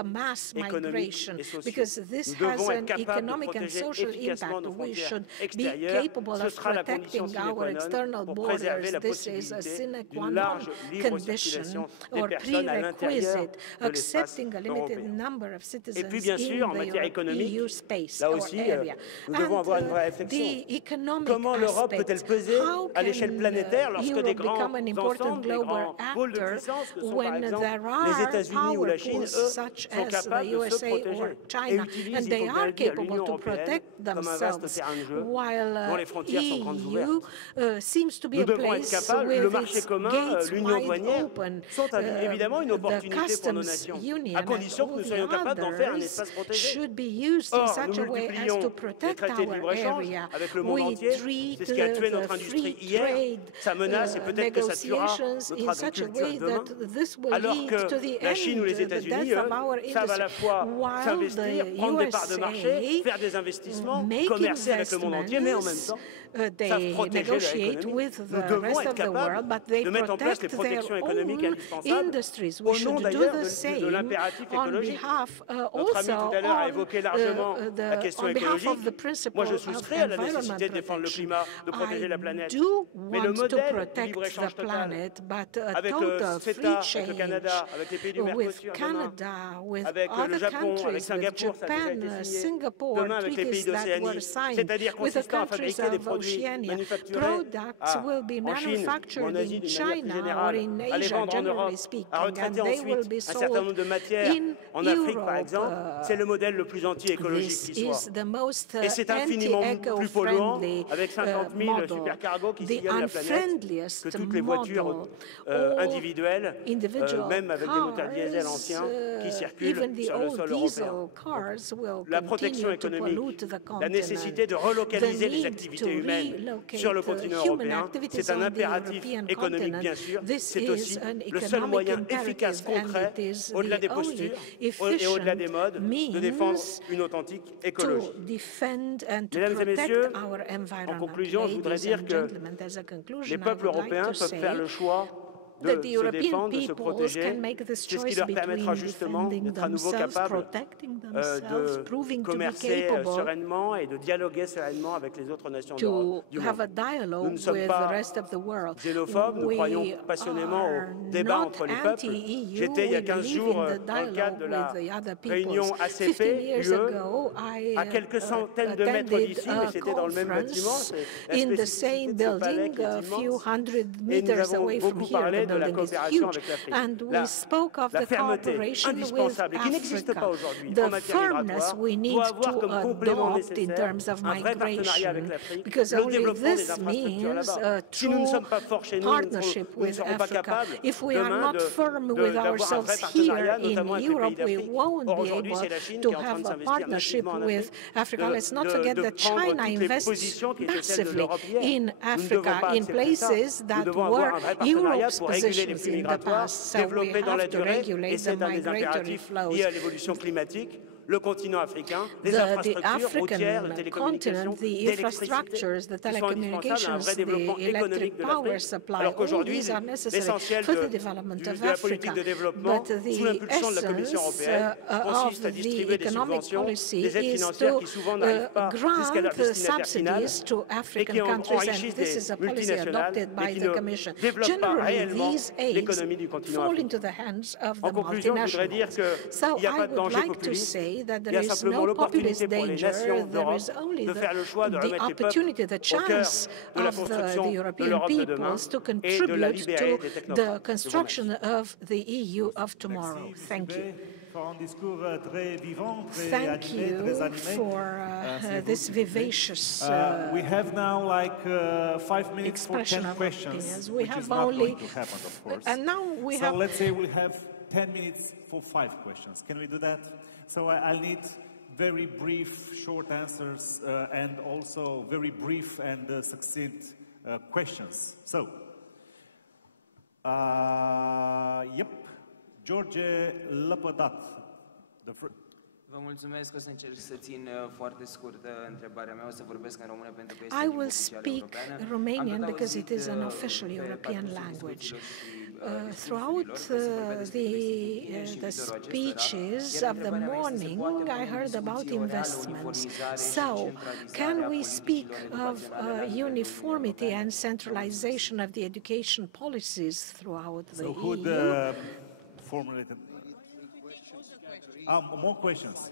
économiques et sociaux. Nous devons être capables de protéger efficacement nos frontières extérieures. Ce sera la condition sine qua non pour préserver la possibilité d'une large libre circulation des personnes à l'intérieur de l'espace européen. Et puis, bien sûr, en matière économique, là aussi, nous devons avoir une vraie réflexion. Comment l'Europe peut-elle peser à l'échelle planétaire lorsque des grands ensembles, des grands pôles de puissance, que sont par exemple les États-Unis ou la Chine, eux, sont capables de se protéger et utilisent, il faut bien le dire, l'Union européenne comme un vaste terrain de jeu dont les frontières sont grandes ouvertes. Nous devons être capables, le marché commun, l'union douanière, sont évidemment une opportunité pour nos nations, à condition que nous soyons capables d'en faire un espace protégé. Or, nous multiplions les traités de libre-échange avec le monde entier, c'est ce qui a tué notre industrie hier, ça menace et peut-être que ça tuera notre agriculture demain, alors que la Chine ou les États-Unis, eux, savent à la fois s'investir, prendre des parts de marché, faire des investissements, commercer avec le monde entier, mais en même temps, savent protéger leur économie. Nous devons être capables de mettre en place les protections économiques indispensables, au nom d'ailleurs de l'impératif écologique. Notre ami tout à l'heure a évoqué largement la question écologique. Moi, je souscris à la nécessité de défendre le climat, de protéger la planète. Mais le modèle du libre-échange total, avec le CETA, avec le Canada, avec les pays du Mercosur demain, avec le Japon, avec Singapour, ça a déjà été signé, demain avec les pays d'Océanie, c'est-à-dire consistant à fabriquer des produits manufacturés en Chine ou en Asie d'une manière plus générale, à les vendre en Europe, à retraiter ensuite un certain nombre de matières en Afrique, par exemple, c'est le modèle le plus anti-écologique qui soit. Et c'est infiniment plus polluant, avec 50 000 supercargos qui sillonnent la planète, que toutes les voitures individuelles, même avec des moteurs diesel anciens, qui circulent sur le sol européen. Donc, la protection économique, la nécessité de relocaliser les activités humaines sur le continent européen, c'est un impératif économique, bien sûr, c'est aussi le seul moyen efficace, concret, au-delà des postures et au-delà des modes, de défendre une authentique écologie. Mesdames et messieurs, en conclusion, je voudrais dire que les peuples européens peuvent faire le choix de se défendre, de se protéger. C'est ce qui leur permettra justement d'être à nouveau capables de commercer sereinement et de dialoguer sereinement avec les autres nations du monde. Nous ne sommes pas xénophobes, nous croyons passionnément au débat entre les peuples. J'étais il y a 15 jours dans le cadre de la réunion ACP-UE, à quelques centaines de mètres d'ici, mais c'était dans le même bâtiment, c'est la spécificité de ce palais qui est immense, et nous avons beaucoup parlé de la coopération avec l'Afrique. La fermeté indispensable, et qui n'existe pas aujourd'hui en matière migratoire, doit avoir comme complément nécessaire un vrai partenariat avec l'Afrique, le développement des infrastructures là-bas. Si nous ne sommes pas forts chez nous, nous ne serons pas capables demain d'avoir un vrai partenariat, notamment avec les pays d'Afrique. Or, aujourd'hui, c'est la Chine qui est en train de s'investir massivement en Afrique, de prendre toutes les positions qui étaient celles de l'Europe hier. Nous ne devons pas accepter ça. Nous devons avoir un vrai partenariat pour réguler les flux migratoires, développer dans la durée, et c'est un des impératifs liés à l'évolution climatique, le continent africain, les infrastructures routières, de télécommunications, d'électricité, qui sont indispensables à un vrai développement économique de l'Afrique, alors qu'aujourd'hui, l'essentiel de la politique de développement, sous l'impulsion de la Commission européenne, consiste à distribuer des subventions, des aides financières qui souvent n'arrivent pas jusqu'à leur destinataire final et qui enrichissent des multinationales, mais qui ne développent pas réellement l'économie du continent africain. En conclusion, je voudrais dire qu'il n'y a pas de danger populiste, il y a simplement l'opportunité pour les nations d'Europe de faire le choix de remettre les peuples au cœur de la construction de l'Europe de demain et de la libérer des technocrates. Je vous remercie. Merci, M. Bay, pour un discours très vivant, très animé. Asseyez-vous, s'il vous plaît. We have now like 5 minutes for 10 questions, which is not going to happen, of course. So let's say we have 10 minutes for 5 questions. Can we do that? So I'll need very brief, short answers and also very brief and succinct questions. So, yep. George Lăpădat. Vă mulțumesc, o să încerc să țin foarte scurtă întrebarea mea, o să vorbesc în română pentru că este o limbă oficială europeană. Am tot auzit pe parcursul discuțiilor și discursurilor că se vorbea despre investiții în tineri și în viitorul acestora, iar întrebarea mea este, se poate pune în discuție o reală uniformizare și centralizare a politicilor educaționale la nivel de Uniune Europeană? Vă mulțumesc. So who formulated? More questions.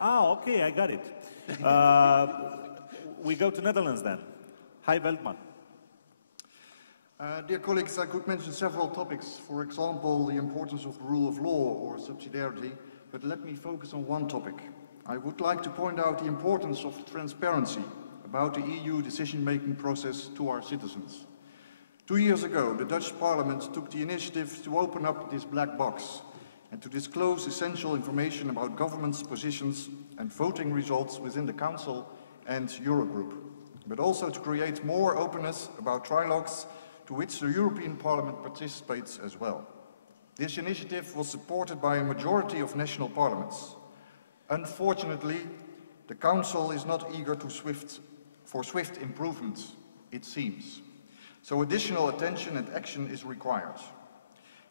Okay, I got it. We go to Netherlands then. Hi, Veldman. Dear colleagues, I could mention several topics, for example, the importance of the rule of law or subsidiarity, but let me focus on one topic. I would like to point out the importance of transparency about the EU decision-making process to our citizens. 2 years ago, the Dutch Parliament took the initiative to open up this black box and to disclose essential information about government's positions and voting results within the Council and Eurogroup, but also to create more openness about trilogues to which the European Parliament participates as well. This initiative was supported by a majority of national parliaments. Unfortunately, the Council is not eager for swift improvements, it seems. So additional attention and action is required.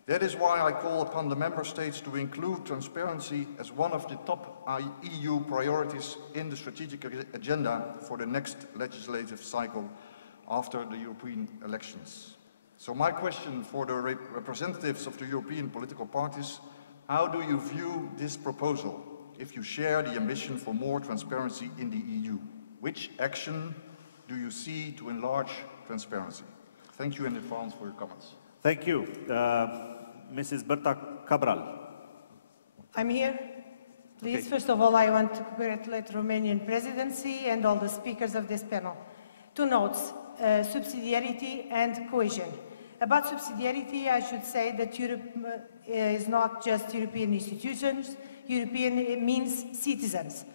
That is why I call upon the Member States to include transparency as one of the top EU priorities in the strategic agenda for the next legislative cycle after the European elections. So my question for the representatives of the European political parties, how do you view this proposal if you share the ambition for more transparency in the EU? Which action do you see to enlarge transparency? Thank you in advance for your comments. Thank you. Mrs. Berta Cabral. I'm here. Please, Okay. First of all, I want to congratulate the Romanian presidency and all the speakers of this panel. 2 notes, subsidiarity and cohesion. About subsidiarity, I should say that Europe is not just European institutions. European means citizens.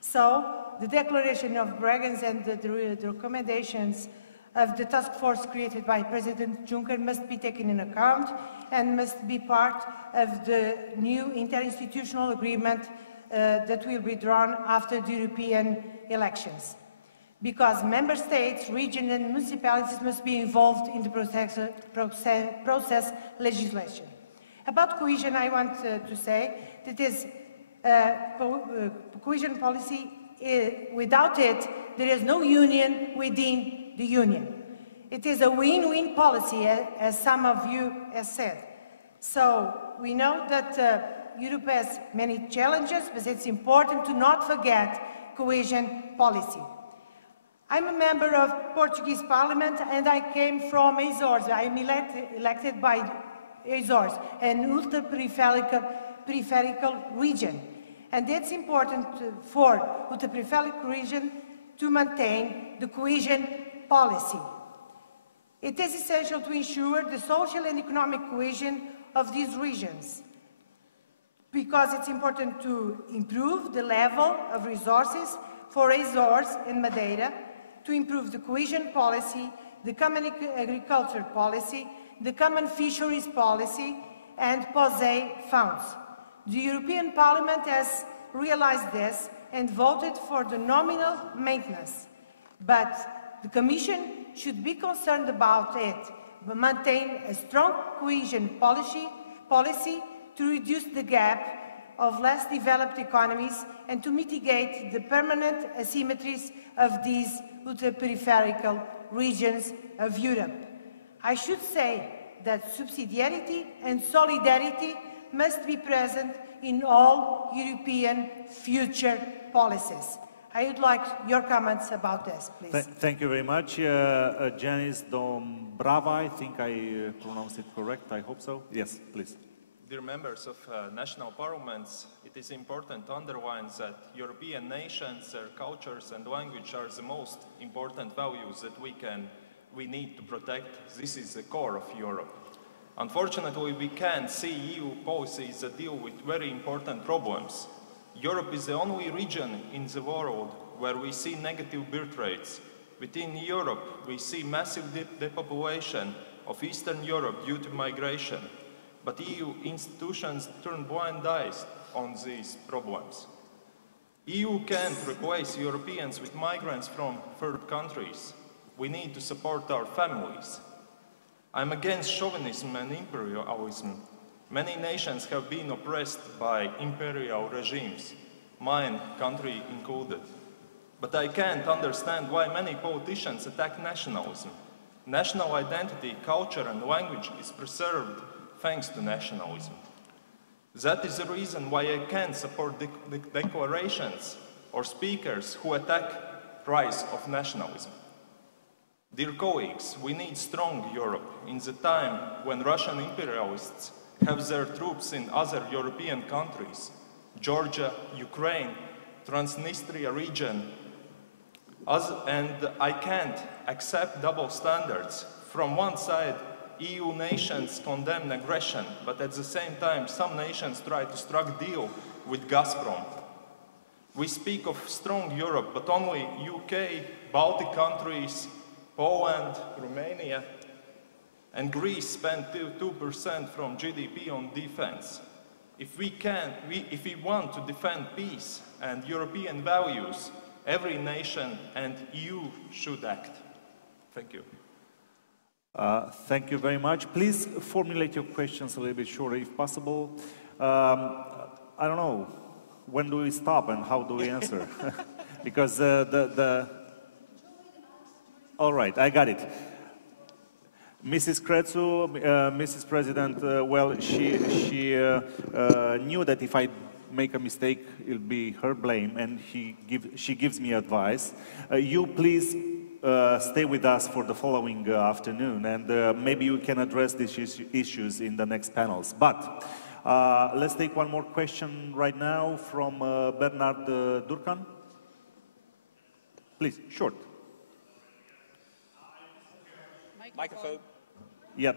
So the declaration of Bruggens and the recommendations of the task force created by President Juncker must be taken in account and must be part of the new interinstitutional agreement that will be drawn after the European elections. Because member states, regions and municipalities must be involved in the process legislation. About cohesion, I want to say that is cohesion policy, without it, there is no union within the union. It is a win-win policy, as some of you have said. So we know that Europe has many challenges, but it's important to not forget cohesion policy. I'm a member of Portuguese Parliament and I came from Azores. I'm elected by Azores, an ultra-peripheral region. And it's important for ultra-peripheral region to maintain the cohesion policy. It is essential to ensure the social and economic cohesion of these regions, because it's important to improve the level of resources for Azores and Madeira, to improve the cohesion policy, the common agriculture policy, the common fisheries policy, and POSEI funds. The European Parliament has realized this and voted for the nominal maintenance. But the Commission should be concerned about it, but maintain a strong cohesion policy to reduce the gap of less developed economies and to mitigate the permanent asymmetries of these ultra-peripheral regions of Europe. I should say that subsidiarity and solidarity must be present in all European future policies. I would like your comments about this, please. Thank you very much. Janice Dombrava, I think I pronounced it correct, I hope so. Yes, please. Dear members of national parliaments, it is important to underline that European nations, their cultures and language are the most important values that we need to protect. This is the core of Europe. Unfortunately, we can't see EU policies that deal with very important problems. Europe is the only region in the world where we see negative birth rates. Within Europe, we see massive depopulation of Eastern Europe due to migration. But EU institutions turn blind eyes on these problems. EU can't replace Europeans with migrants from third countries. We need to support our families. I'm against chauvinism and imperialism. Many nations have been oppressed by imperial regimes, mine country included. But I can't understand why many politicians attack nationalism. National identity, culture and language is preserved thanks to nationalism. That is the reason why I can't support the declarations or speakers who attack the rise of nationalism. Dear colleagues, we need strong Europe in the time when Russian imperialists have their troops in other European countries, Georgia, Ukraine, Transnistria region, and I can't accept double standards. From one side, EU nations condemn aggression, but at the same time, some nations try to strike a deal with Gazprom. We speak of strong Europe, but only UK, Baltic countries, Poland, Romania, and Greece spend 2% from GDP on defense. If we want to defend peace and European values, every nation and EU should act. Thank you. Thank you very much. Please formulate your questions a little bit shorter if possible. I don't know, when do we stop and how do we answer? Because all right, I got it. Mrs. Crețu, Mrs. President, well, she knew that if I make a mistake, it'll be her blame, and she gives me advice. You please stay with us for the following afternoon, and maybe we can address these issues in the next panels. But let's take one more question right now from Bernard Durkan. Please, short. Microphone. Yeah.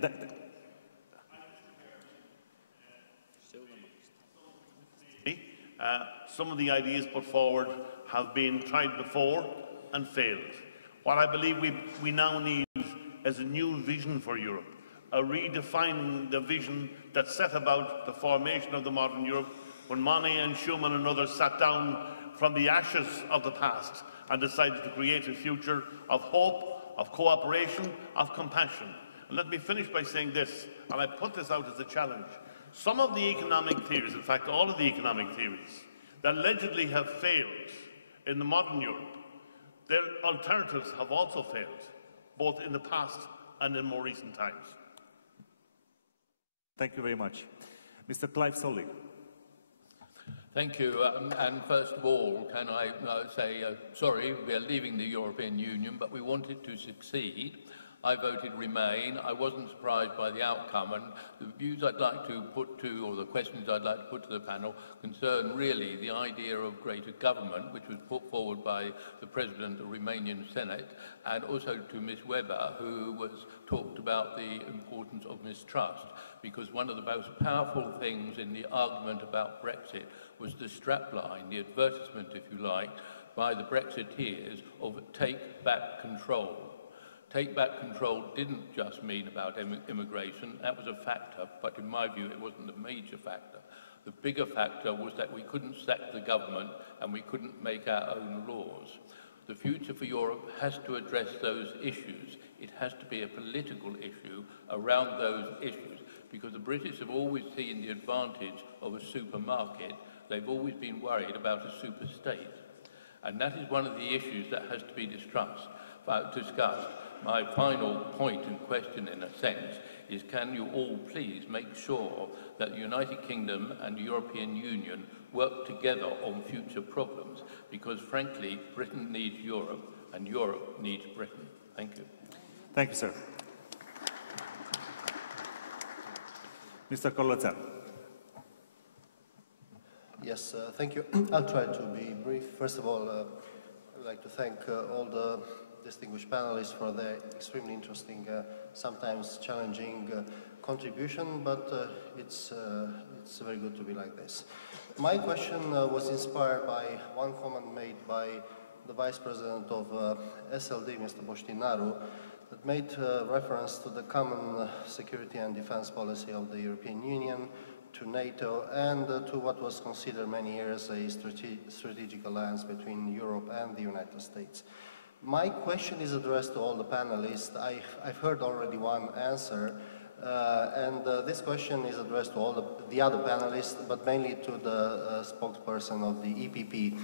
Some of the ideas put forward have been tried before and failed. What I believe we now need is a new vision for Europe, a redefining the vision that set about the formation of the modern Europe when Monnet and Schuman and others sat down from the ashes of the past and decided to create a future of hope, of cooperation, of compassion. And let me finish by saying this, and I put this out as a challenge. Some of the economic theories, in fact all of the economic theories, that allegedly have failed in the modern Europe, their alternatives have also failed, both in the past and in more recent times. Thank you very much. Mr. Clive Solly. Thank you. And first of all, can I say, sorry, we are leaving the European Union, but we want it to succeed. I voted Remain. I wasn't surprised by the outcome, and the views I'd like to put to, or the questions I'd like to put to the panel, concern really the idea of greater government, which was put forward by the President of the Romanian Senate, and also to Ms. Weber, who talked about the importance of mistrust, because one of the most powerful things in the argument about Brexit was the strapline, the advertisement, if you like, by the Brexiteers of take back control. Take back control didn't just mean about immigration, that was a factor, but in my view it wasn't the major factor. The bigger factor was that we couldn't sack the government and we couldn't make our own laws. The future for Europe has to address those issues. It has to be a political issue around those issues, because the British have always seen the advantage of a supermarket. They've always been worried about a super state. And that is one of the issues that has to be discussed. My final point and question, in a sense, is can you all please make sure that the United Kingdom and the European Union work together on future problems? Because, frankly, Britain needs Europe and Europe needs Britain. Thank you. Thank you, sir. Mr. Corlățean. Yes, thank you. I'll try to be brief. First of all, I'd like to thank all the distinguished panelists for their extremely interesting, sometimes challenging contribution, but it's very good to be like this. My question was inspired by one comment made by the Vice President of SLD, Mr. Bostinaru, that made reference to the common security and defense policy of the European Union, to NATO, and to what was considered many years a strategic alliance between Europe and the United States. My question is addressed to all the panelists. I've heard already one answer, and this question is addressed to all the other panelists, but mainly to the spokesperson of the EPP.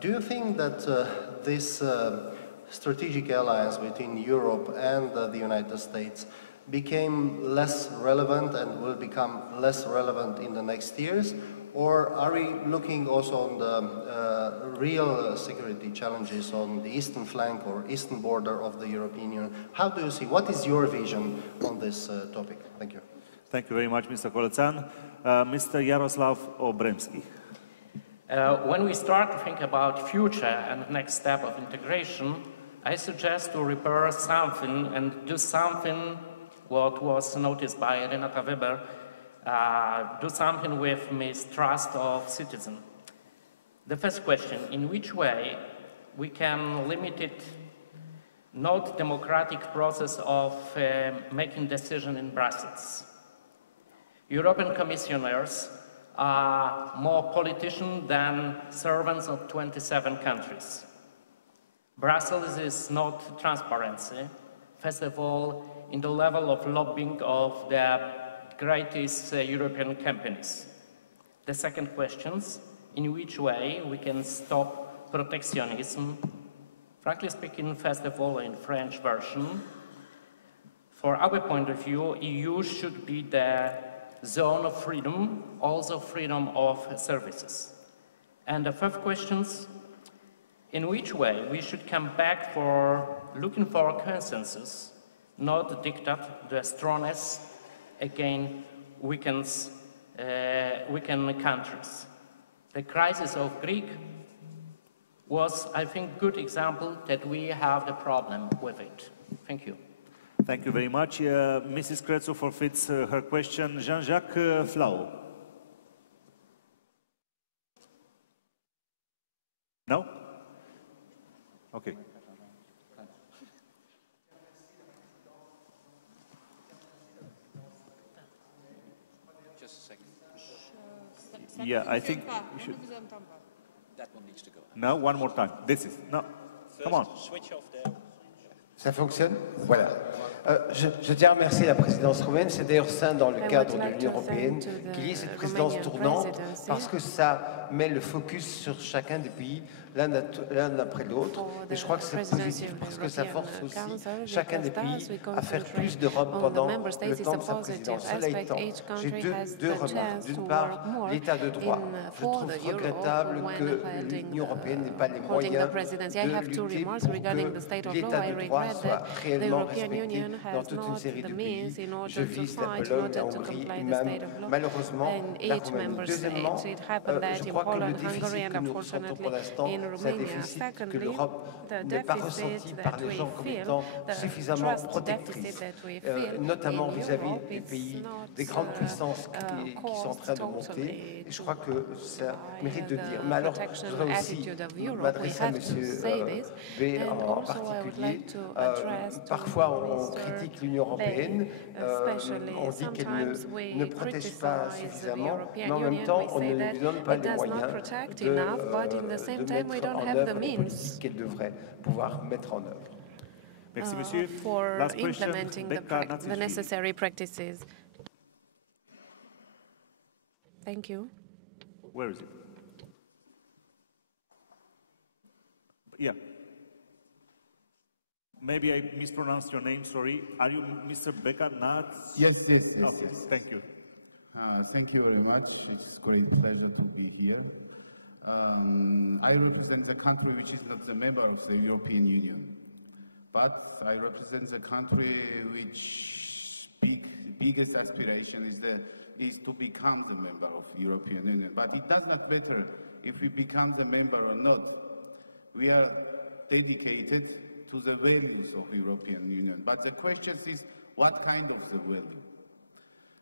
Do you think that this strategic alliance between Europe and the United States became less relevant and will become less relevant in the next years? Or are we looking also on the real security challenges on the eastern flank or eastern border of the European Union? How do you see, what is your vision on this topic? Thank you. Thank you very much, Mr. Kolețan. Mr. Jaroslav Obremski. When we start to think about future and next step of integration, I suggest to repair something and do something what was noticed by Renata Weber, do something with mistrust of citizens. The first question, in which way we can limit it, not democratic process of making decision in Brussels. European commissioners are more politicians than servants of 27 countries. Brussels is not transparency, first of all, in the level of lobbying of the greatest European companies. The second question, in which way we can stop protectionism? Frankly speaking, first of all, in French version, for our point of view, EU should be the zone of freedom, also freedom of services. And the third question, in which way we should come back for looking for a consensus, not dictate the strongest against weakened countries. The crisis of Greek was, I think, good example that we have the problem with it. Thank you. Thank you very much. Mrs. Crețu forfeits her question. Jean-Jacques Flau. No? Okay. Just a second. Yeah, I think you should. That one needs to go. No, one more time. This is, no. Come on. Switch off there. Ça fonctionne? Voilà. Je tiens à remercier la présidence roumaine. C'est d'ailleurs sain dans le cadre de l'Union européenne qu'il y ait cette présidence tournante parce que ça met le focus sur chacun des pays, l'un après l'autre. Et je crois que c'est positif parce que ça force aussi chacun des pays à faire plus d'Europe pendant le temps de sa présidence. Cela étant, j'ai deux remarques. D'une part, l'état de droit. Je trouve regrettable que l'Union européenne n'ait pas les moyens de lutter pour que l'état de droit soit réellement respecté dans toute une série de pays. Je vise la Pologne, la Hongrie et même, malheureusement, la Roumanie. Deuxièmement, je crois que le déficit que nous ressentons pour l'instant, c'est un déficit que l'Europe n'est pas ressenti par les gens comme étant suffisamment protectrice. Notamment vis-à-vis des pays, des grandes puissances qui sont en train de monter. Et je crois que ça mérite de dire. Mais alors, je voudrais aussi m'adresser à M. Bay en particulier. Parfois, on critique l'Union européenne, on dit qu'elle ne protège pas suffisamment, mais en même temps, on ne lui donne pas les moyens de mettre en œuvre les politiques qu'elle devrait pouvoir mettre en œuvre. Merci, monsieur. Last question, Becca Natsishvili. Where is it? Yeah. Maybe I mispronounced your name, sorry. Are you Mr. Becca Nats? Yes. Okay, yes. Thank you. Thank you very much. It's a great pleasure to be here. I represent a country which is not a member of the European Union. But I represent the country which biggest aspiration is to become the member of European Union. But it does not matter if we become the member or not. We are dedicated to the values of European Union. But the question is, what kind of the value?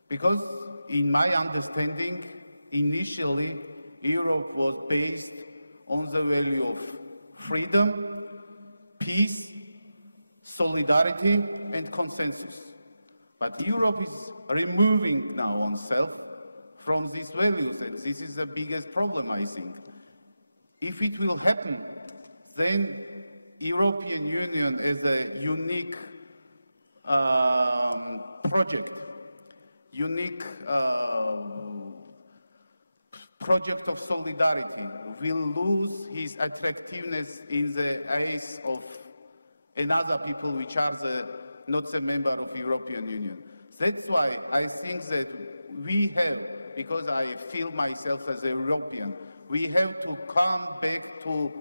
Because in my understanding, initially, Europe was based on the value of freedom, peace, solidarity and consensus. But Europe is removing now oneself from these values, and this is the biggest problem, I think. If it will happen, then European Union as a unique project, unique project of solidarity will lose its attractiveness in the eyes of another people which are the not a member of European Union. That's why I think that we have, because I feel myself as a European, we have to come back to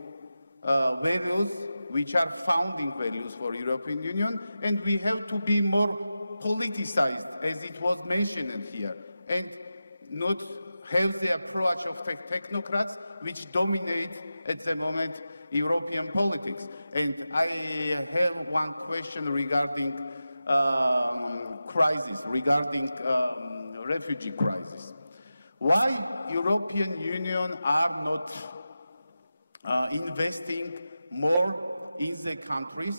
values which are founding values for European Union, and we have to be more politicized, as it was mentioned here, and not have the approach of technocrats which dominate at the moment European politics. And I have one question regarding crisis, regarding refugee crisis. Why European Union are not investing more in the countries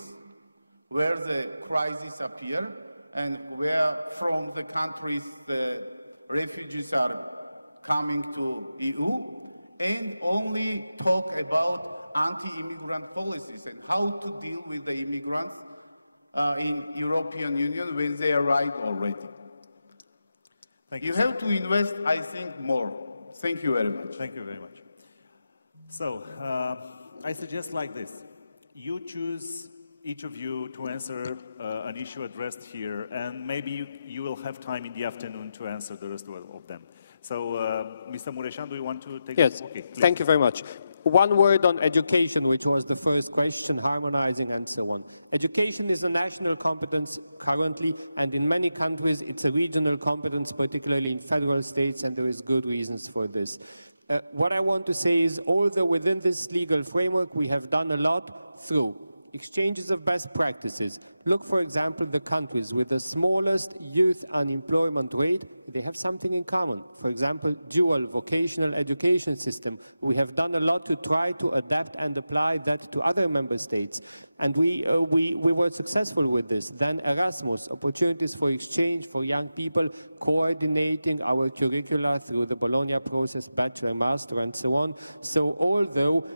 where the crises appear and where from the countries the refugees are coming to EU, and only talk about anti-immigrant policies and how to deal with the immigrants in European Union when they arrive already. Thank you have to invest, I think, more. Thank you very much. Thank you very much. So, I suggest like this. You choose, each of you, to answer an issue addressed here, and maybe you will have time in the afternoon to answer the rest of them. So, Mr. Muresan, do you want to take Yes, okay, thank you very much. One word on education, which was the first question, harmonizing and so on. Education is a national competence currently, and in many countries it's a regional competence, particularly in federal states, and there is good reasons for this. What I want to say is, although within this legal framework we have done a lot through exchanges of best practices. Look, for example, the countries with the smallest youth unemployment rate, they have something in common. For example, dual vocational education system. We have done a lot to try to adapt and apply that to other member states. And we were successful with this. Then Erasmus, opportunities for exchange for young people, coordinating our curricula through the Bologna process, bachelor, master, and so on. So although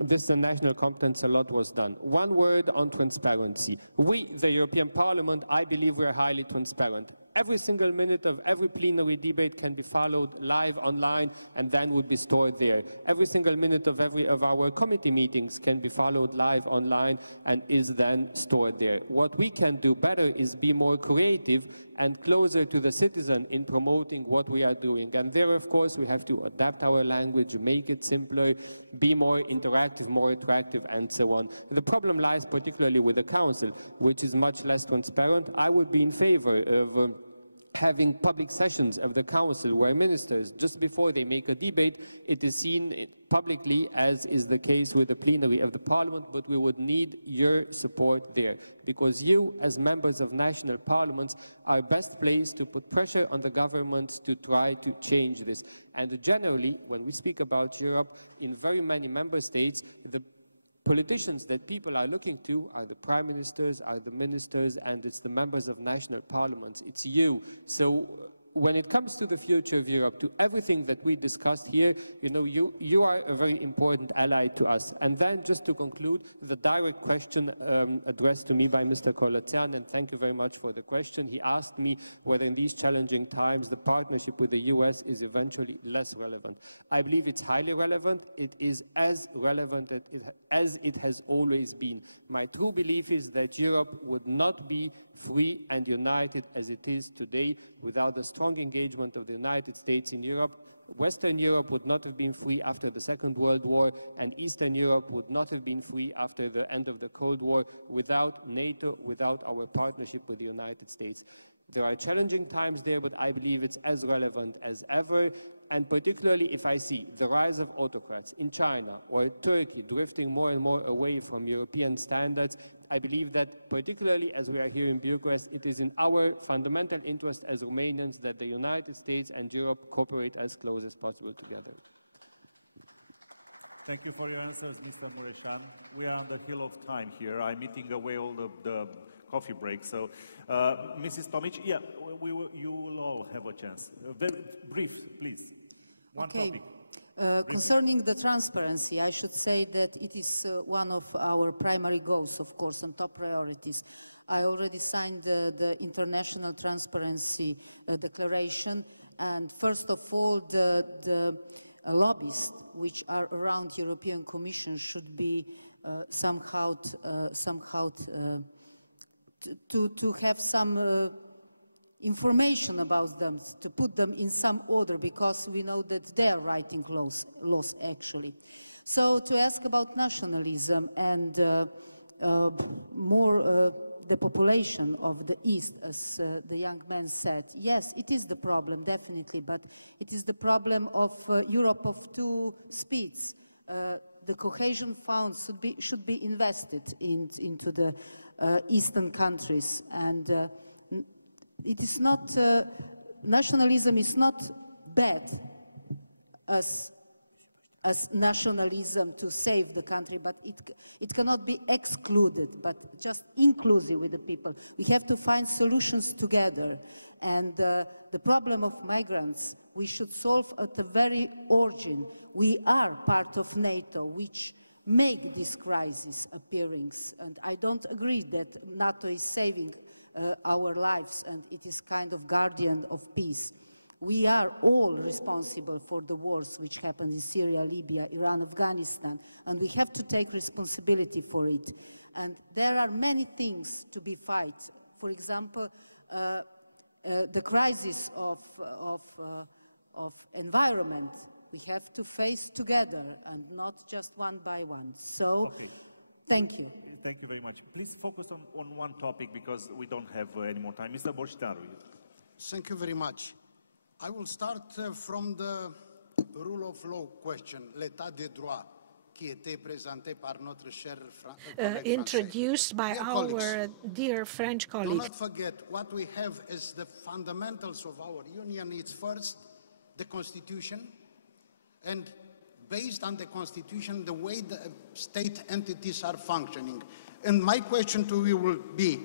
this is a national competence, a lot was done. One word on transparency. We, the European Parliament, I believe we are highly transparent. Every single minute of every plenary debate can be followed live online and then would be stored there. Every single minute of every of our committee meetings can be followed live online and is then stored there. What we can do better is be more creative and closer to the citizen in promoting what we are doing. And there, of course, we have to adapt our language, make it simpler, be more interactive, more attractive, and so on. The problem lies particularly with the Council, which is much less transparent. I would be in favor of having public sessions of the Council where ministers, just before they make a debate, it is seen publicly, as is the case with the plenary of the Parliament, but we would need your support there, because you, as members of national parliaments, are best placed to put pressure on the governments to try to change this. And generally, when we speak about Europe, in very many member states, the politicians that people are looking to are the prime ministers, are the ministers, and it's the members of national parliaments. It's you. So when it comes to the future of Europe, to everything that we discussed here, you know, you are a very important ally to us. And then, just to conclude, the direct question addressed to me by Mr. Kolodzian, and thank you very much for the question. He asked me whether in these challenging times the partnership with the US is eventually less relevant. I believe it's highly relevant. It is as relevant as it has always been. My true belief is that Europe would not be free and united as it is today without the strong engagement of the United States in Europe. Western Europe would not have been free after the Second World War, and Eastern Europe would not have been free after the end of the Cold War without NATO, without our partnership with the United States. There are challenging times there, but I believe it's as relevant as ever. And particularly if I see the rise of autocrats in China or Turkey drifting more and more away from European standards, I believe that particularly as we are here in Bucharest, it is in our fundamental interest as Romanians that the United States and Europe cooperate as close as possible together. Thank you for your answers, Mr. Muresan. We are on the hill of time here. I'm eating away all the coffee break. So, Mrs. Tomic, yeah, you will all have a chance. Very brief, please. One topic. Concerning the transparency, I should say that it is one of our primary goals, of course, and top priorities. I already signed the International Transparency Declaration, and first of all, the lobbyists which are around European Commission should be somehow to have some information about them, to put them in some order, because we know that they are writing laws actually. So to ask about nationalism and more the population of the East, as the young man said, yes, it is the problem, definitely, but it is the problem of Europe of two speeds. The cohesion funds should be invested into the Eastern countries, and it is not, nationalism is not bad as nationalism to save the country, but it cannot be excluded, but just inclusive with the people. We have to find solutions together, and the problem of migrants we should solve at the very origin. We are part of NATO, which make this crisis appearing, and I don't agree that NATO is saving our lives and it is kind of guardian of peace. We are all responsible for the wars which happened in Syria, Libya, Iran, Afghanistan, and we have to take responsibility for it. And there are many things to be fight. For example, the crisis of environment we have to face together and not just one by one. So, okay. Thank you. Thank you very much. Please focus on one topic because we don't have any more time. Mr. Bostinaru. Thank you very much. I will start from the rule of law question, l'état de droit, qui était présenté par notre cher collègue français. Dear colleagues, do not forget what we have as the fundamentals of our union. It's first the Constitution, and based on the Constitution, the way the state entities are functioning. And my question to you will be,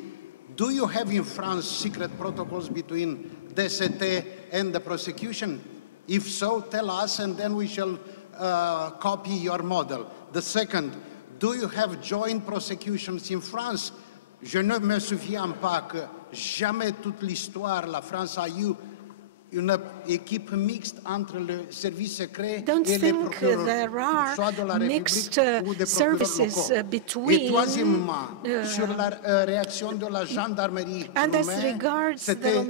do you have in France secret protocols between DCT and the prosecution? If so, tell us, and then we shall copy your model. The second, do you have joint prosecutions in France? Je ne me souviens pas que jamais toute l'histoire, la France a eu une équipe mixte entre le service secret et les procureurs, soit de la République ou des procureurs locaux. Et troisièmement, sur la réaction de la gendarmerie roumaine, c'était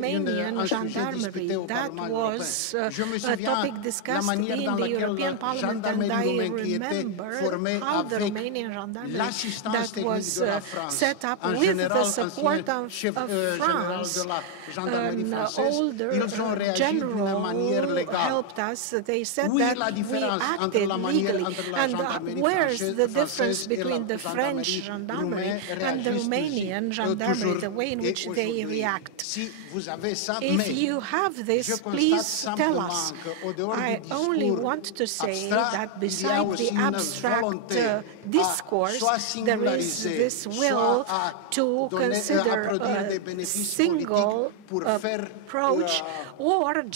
un sujet disputé au Parlement européen. Je me souviens la manière dans laquelle la gendarmerie roumaine, qui était formée avec l'assistance technique de la France, en général, ancien chef général de la gendarmerie française, ils ont réagi d'une manière légale. Où est la différence entre la gendarmerie française et la gendarmerie roumaine réagissent toujours et aujourd'hui? Si vous avez ça, mais je constate simplement qu'au dehors du discours abstrait, il y a aussi une volonté à soit singulariser, soit à produire des bénéfices politiques pour faire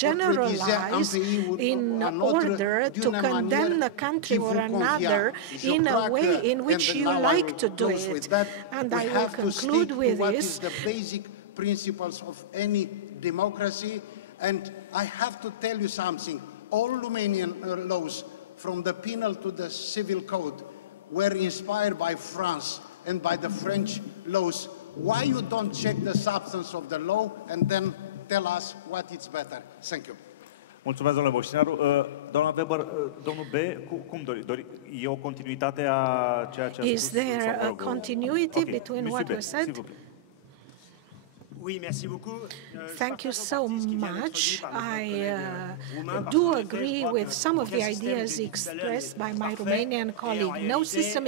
portraitiser un pays ou un autre d'une manière qui vous convient. Je crois que, and now I will close with that, we have to stick to what is the basic principles of any democracy. And I have to tell you something. All Romanian laws, from the penal to the civil code, were inspired by France and by the French laws. Why you don't check the substance of the law and then tell us what is better? Thank you. Mulțumesc, domnule Bostinaru. Doamna Weber, domnul B, cum dori? E o continuitate a ceea ce a spus? Sau, mă rog, Ok, Monsieur B, s'il vous plaît. Oui, merci beaucoup. Je partage en partie ce qui vient d'être dit par notre collègue roumain, parce qu'en effet, je crois qu'aucun système, je l'ai dit tout à l'heure, n'est parfait. Et en réalité,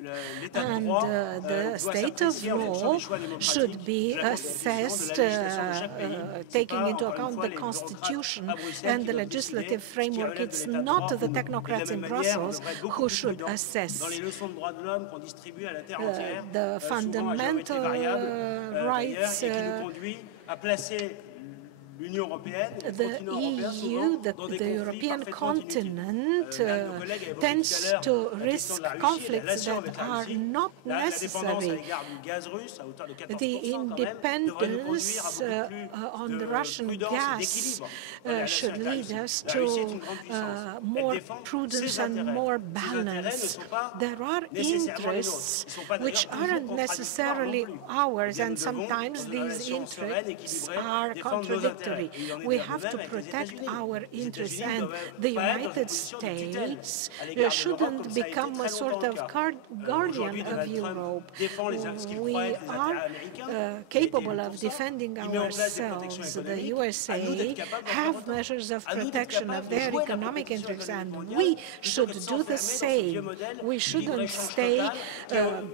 l'état de droit, il doit s'apprécier en fonction des choix démocratiques, de la Constitution, de la législation de chaque pays. Ce n'est pas, encore une fois, les bureaucrates à Bruxelles qui doivent décider ce qui relève de l'état de droit ou non. Et de la même manière, on devrait être beaucoup plus prudent dans les leçons de droits de l'homme qu'on distribue à la terre entière, souvent à géométrie variable d'ailleurs, et qui nous conduit à placer l'Union européenne et le continent européen souvent dans des conflits parfaitement inutiles. L'un de nos collègues a évoqué tout à l'heure la question de la Russie et des relations avec la Russie. La dépendance à l'égard du gaz russe, à hauteur de 14% quand même, devrait nous conduire à beaucoup plus de prudence et d'équilibre dans les relations avec la Russie. La Russie est une grande puissance. Elle défend ses intérêts. Ses intérêts ne sont pas nécessairement les nôtres. Ils ne sont pas d'ailleurs toujours contradictoires non plus. eh bien nous devons, dans une relation sereine, équilibrée, défendre nos intérêts. Et il en est d'ailleurs de même avec les États-Unis. Les États-Unis ne doivent pas être dans une position de tutelle à l'égard de l'Europe, comme ça a été très longtemps le cas. Aujourd'hui, Donald Trump défend ce qu'il croit être les intérêts américains. Il a été élu pour ça. Il met en place des protections économiques. À nous d'être capables d'en faire autant. À nous d'être capables de jouer la compétition économique mondiale plutôt que de s'enfermer dans ce vieux modèle du libre-échange total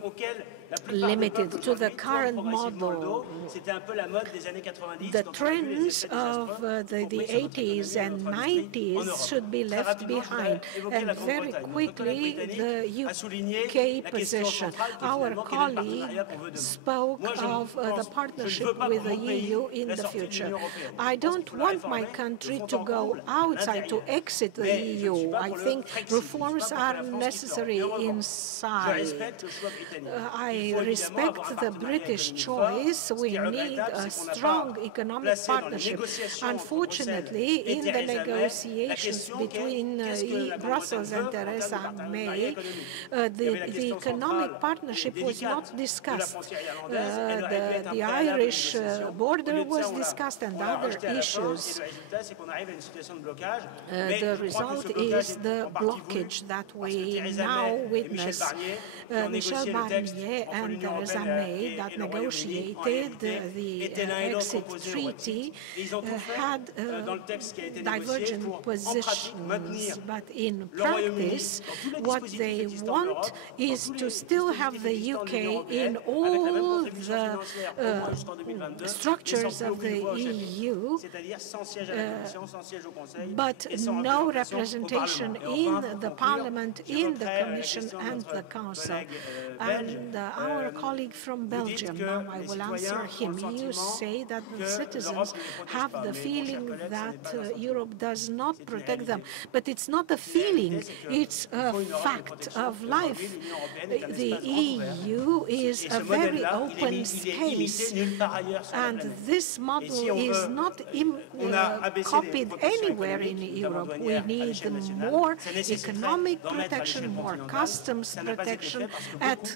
auquel la plupart des peuples aujourd'hui tournent progressivement le dos. C'était un peu la mode des années 90 dont on a vu les effets désastreux, y compris sur notre économie et notre industrie en Europe. Très rapidement, je voudrais évoquer la Grande-Bretagne. Notre collègue britannique a souligné la question centrale qui est finalement quel est le partenariat qu'on veut demain. Moi, je ne veux pas pour mon pays la sortie de l'Union Européenne. Je pense qu'il faut la réformer de fond en comble à l'intérieur. Mais je ne suis pas pour le Frexit, je ne suis pas pour que la France quitte l'Europe. Mais en revanche, je respecte le choix britannique. Il faut évidemment avoir un partenariat économique fort. Ce qui est regrettable, c'est qu'on n'a pas placé dans les négociations entre Bruxelles et Theresa May la question qui est qu'est-ce que la Grande-Bretagne veut en termes de partenariat économique. Il y avait la question centrale et délicate de la frontière irlandaise, elle aurait dû être un préalable aux négociations. Au lieu de ça, on l'a rejeté à la fin, et le résultat, c'est qu'on arrive à une situation de blocage. Mais je crois que ce blocage est en partie voulu, parce que Theresa May et Michel Barnier, qui ont négocié le texte entre l'Union Européenne et le Royaume-Uni, en réalité, étaient l'un et l'autre opposés au Brexit. Et ils ont tout fait dans le texte qui a été négocié pour, en pratique, maintenir le Royaume-Uni dans tous les dispositifs existants de l'Europe, dans tous les dispositifs existants de l'Union européenne, avec la même contribution financière au moins jusqu'en 2022, mais sans plus aucune voix au chapitre, c'est-à-dire sans siège à la Commission, sans siège au Conseil et sans représentation au Parlement. Et enfin, pour conclure, j'évoquerai la question de notre collègue belge. Vous dites que les citoyens ont le sentiment que l'Europe ne les protège pas. Mais mon cher collègue, ça n'est pas un sentiment. C'est une réalité. C'est une réalité, c'est qu'il faut une Europe de protection. Et aujourd'hui, l'Union européenne est un espace grand ouvert. Et ce modèle-là, il est imité nulle part ailleurs sur la planète. Et si on veut... On a abaissé les protections économiques, notamment douanières, à l'échelle nationale. Ça nécessiterait d'en mettre à l'échelle continentale. Ça n'a pas été fait parce que beaucoup,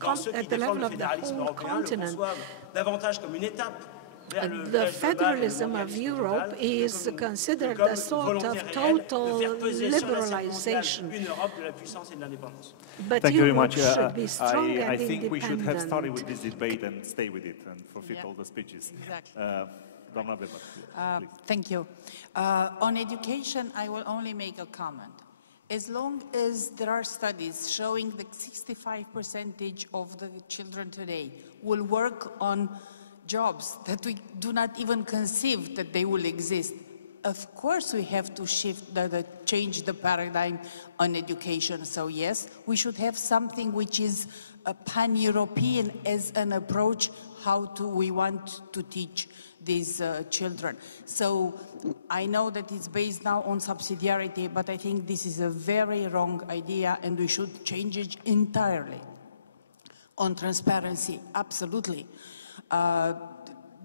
dans ceux qui défendent le fédéralisme européen, le conçoivent davantage comme une étape vers le village global et le mondialisme total que comme une volonté réelle de faire peser sur la scène mondiale une Europe de la puissance et de l'indépendance. Thank you very much. I think we should have started with this debate and stay with it and forfeit all the speeches. Exactly. Thank you. On education, I will only make a comment. As long as there are studies showing that 65% of the children today will work on jobs that we do not even conceive that they will exist, of course we have to change the paradigm on education. So yes, we should have something which is a pan-European as an approach how we want to teach these children. So I know that it's based now on subsidiarity, but I think this is a very wrong idea and we should change it entirely. On transparency, absolutely.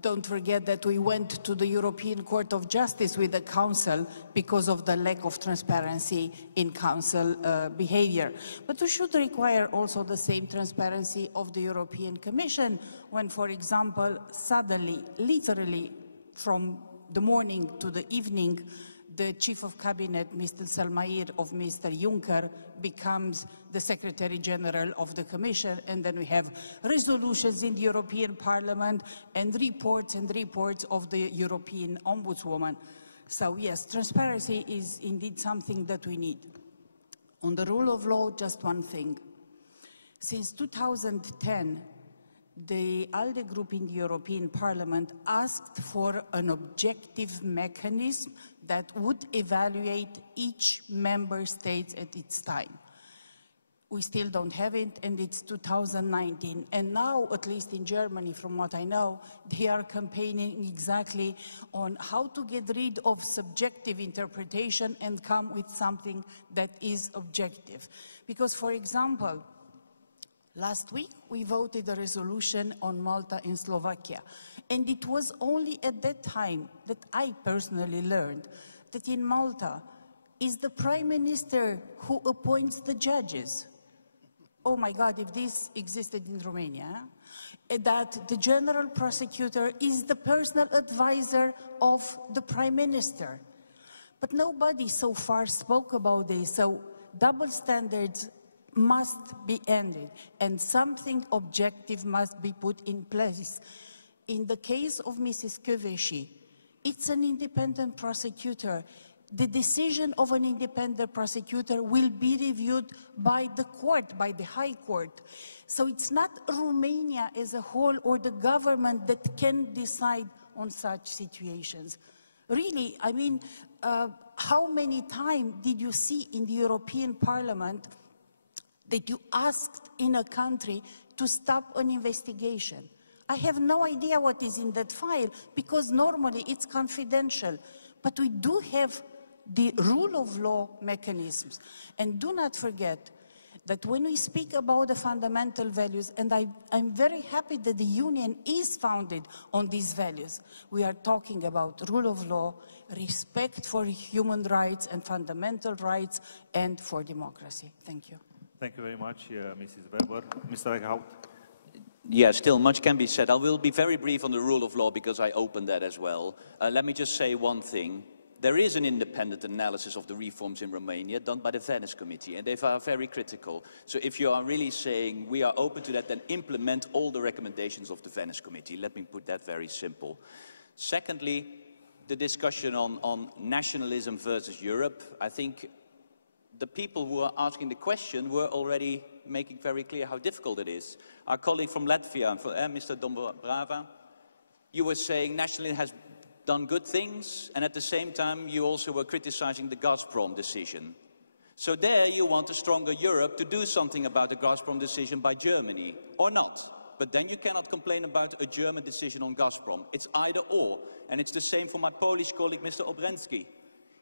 Don't forget that we went to the European Court of Justice with the Council because of the lack of transparency in Council behavior. But we should require also the same transparency of the European Commission when, for example, suddenly, literally from the morning to the evening, the Chief of Cabinet, Mr. Selmayr of Mr. Juncker, becomes the Secretary General of the Commission, and then we have resolutions in the European Parliament and reports of the European Ombudswoman. So yes, transparency is indeed something that we need. On the rule of law, just one thing. Since 2010, the ALDE group in the European Parliament asked for an objective mechanism that would evaluate each member state at its time. We still don't have it, and it's 2019. And now, at least in Germany, from what I know, they are campaigning exactly on how to get rid of subjective interpretation and come with something that is objective. Because, for example, last week, we voted a resolution on Malta and Slovakia. And it was only at that time that I personally learned that in Malta is the Prime Minister who appoints the judges. oh my God, if this existed in Romania, that the general prosecutor is the personal advisor of the prime minister. But nobody so far spoke about this, so double standards must be ended and something objective must be put in place. In the case of Mrs. Kövesi, it's an independent prosecutor. The decision of an independent prosecutor will be reviewed by the court, by the High Court. So it's not Romania as a whole or the government that can decide on such situations. Really, I mean, how many times did you see in the European Parliament that you asked in a country to stop an investigation? I have no idea what is in that file because normally it's confidential. But we do have the rule of law mechanisms. And do not forget that when we speak about the fundamental values, and I'm very happy that the Union is founded on these values, we are talking about rule of law, respect for human rights and fundamental rights, and for democracy. Thank you. Thank you very much, Mrs. Weber. Mr. Eickhout. Yeah, still much can be said. I will be very brief on the rule of law because I opened that as well. Let me just say one thing. There is an independent analysis of the reforms in Romania done by the Venice Committee, and they are very critical. So if you are really saying we are open to that, then implement all the recommendations of the Venice Committee. Let me put that very simple. Secondly, the discussion on nationalism versus Europe. I think the people who are asking the question were already making very clear how difficult it is. Our colleague from Latvia, Mr. Dombrava, you were saying nationalism has done good things, and at the same time you also were criticizing the Gazprom decision. So there you want a stronger Europe to do something about the Gazprom decision by Germany, or not. But then you cannot complain about a German decision on Gazprom. It's either or, and it's the same for my Polish colleague, Mr. Obrensky.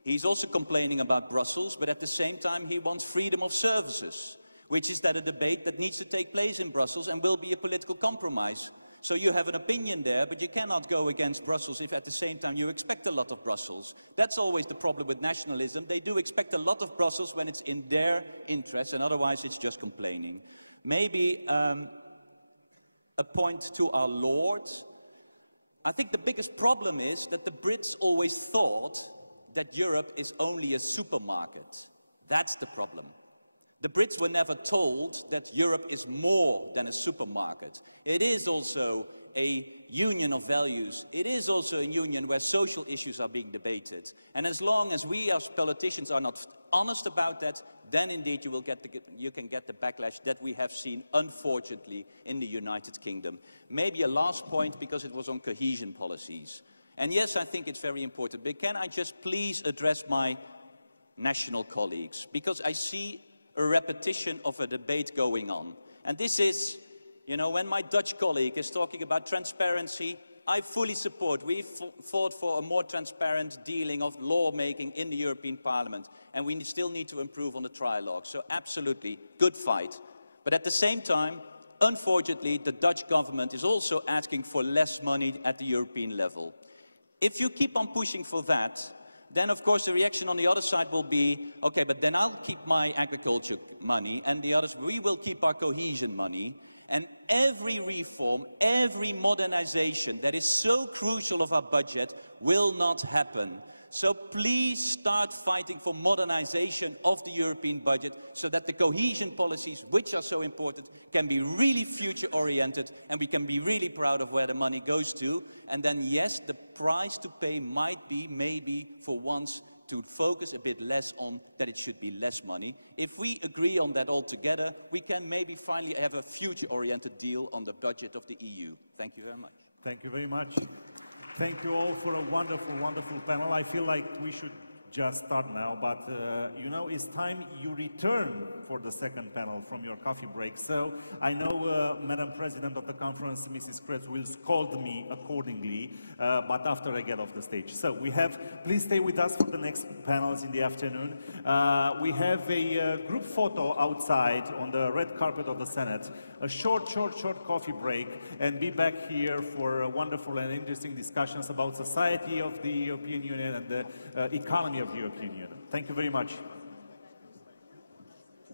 He's also complaining about Brussels, but at the same time he wants freedom of services, which is that a debate that needs to take place in Brussels and will be a political compromise. So you have an opinion there, but you cannot go against Brussels if at the same time you expect a lot of Brussels. That's always the problem with nationalism. They do expect a lot of Brussels when it's in their interest, and otherwise it's just complaining. Maybe a point to our Lord. I think the biggest problem is that the Brits always thought that Europe is only a supermarket. That's the problem. The Brits were never told that Europe is more than a supermarket. It is also a union of values. It is also a union where social issues are being debated. And as long as we as politicians are not honest about that, then indeed you can get the backlash that we have seen, unfortunately, in the United Kingdom. Maybe a last point, because it was on cohesion policies. And yes, I think it's very important, but can I just please address my national colleagues? Because I see a repetition of a debate going on. And this is, you know, when my Dutch colleague is talking about transparency, I fully support. We fought for a more transparent dealing of lawmaking in the European Parliament, and we still need to improve on the trilogue. So absolutely, good fight. But at the same time, unfortunately, the Dutch government is also asking for less money at the European level. If you keep on pushing for that, then of course the reaction on the other side will be, okay, but then I'll keep my agriculture money, and the others, we will keep our cohesion money. And every reform, every modernization that is so crucial of our budget will not happen. So please start fighting for modernization of the European budget so that the cohesion policies, which are so important, can be really future-oriented and we can be really proud of where the money goes to. And then, yes, the price to pay might be maybe for once to focus a bit less on that it should be less money. If we agree on that all together, we can maybe finally have a future-oriented deal on the budget of the EU. Thank you very much. Thank you very much. Thank you all for a wonderful, wonderful panel. I feel like we should just start now, but you know, it's time you return for the second panel from your coffee break. So I know Madam President of the conference, Mrs. Kretz, will scold me accordingly, but after I get off the stage. So we have, please stay with us for the next panels in the afternoon. We have a group photo outside on the red carpet of the Senate, a short coffee break, and be back here for wonderful and interesting discussions about society of the European Union and the economy of the European Union. Thank you very much.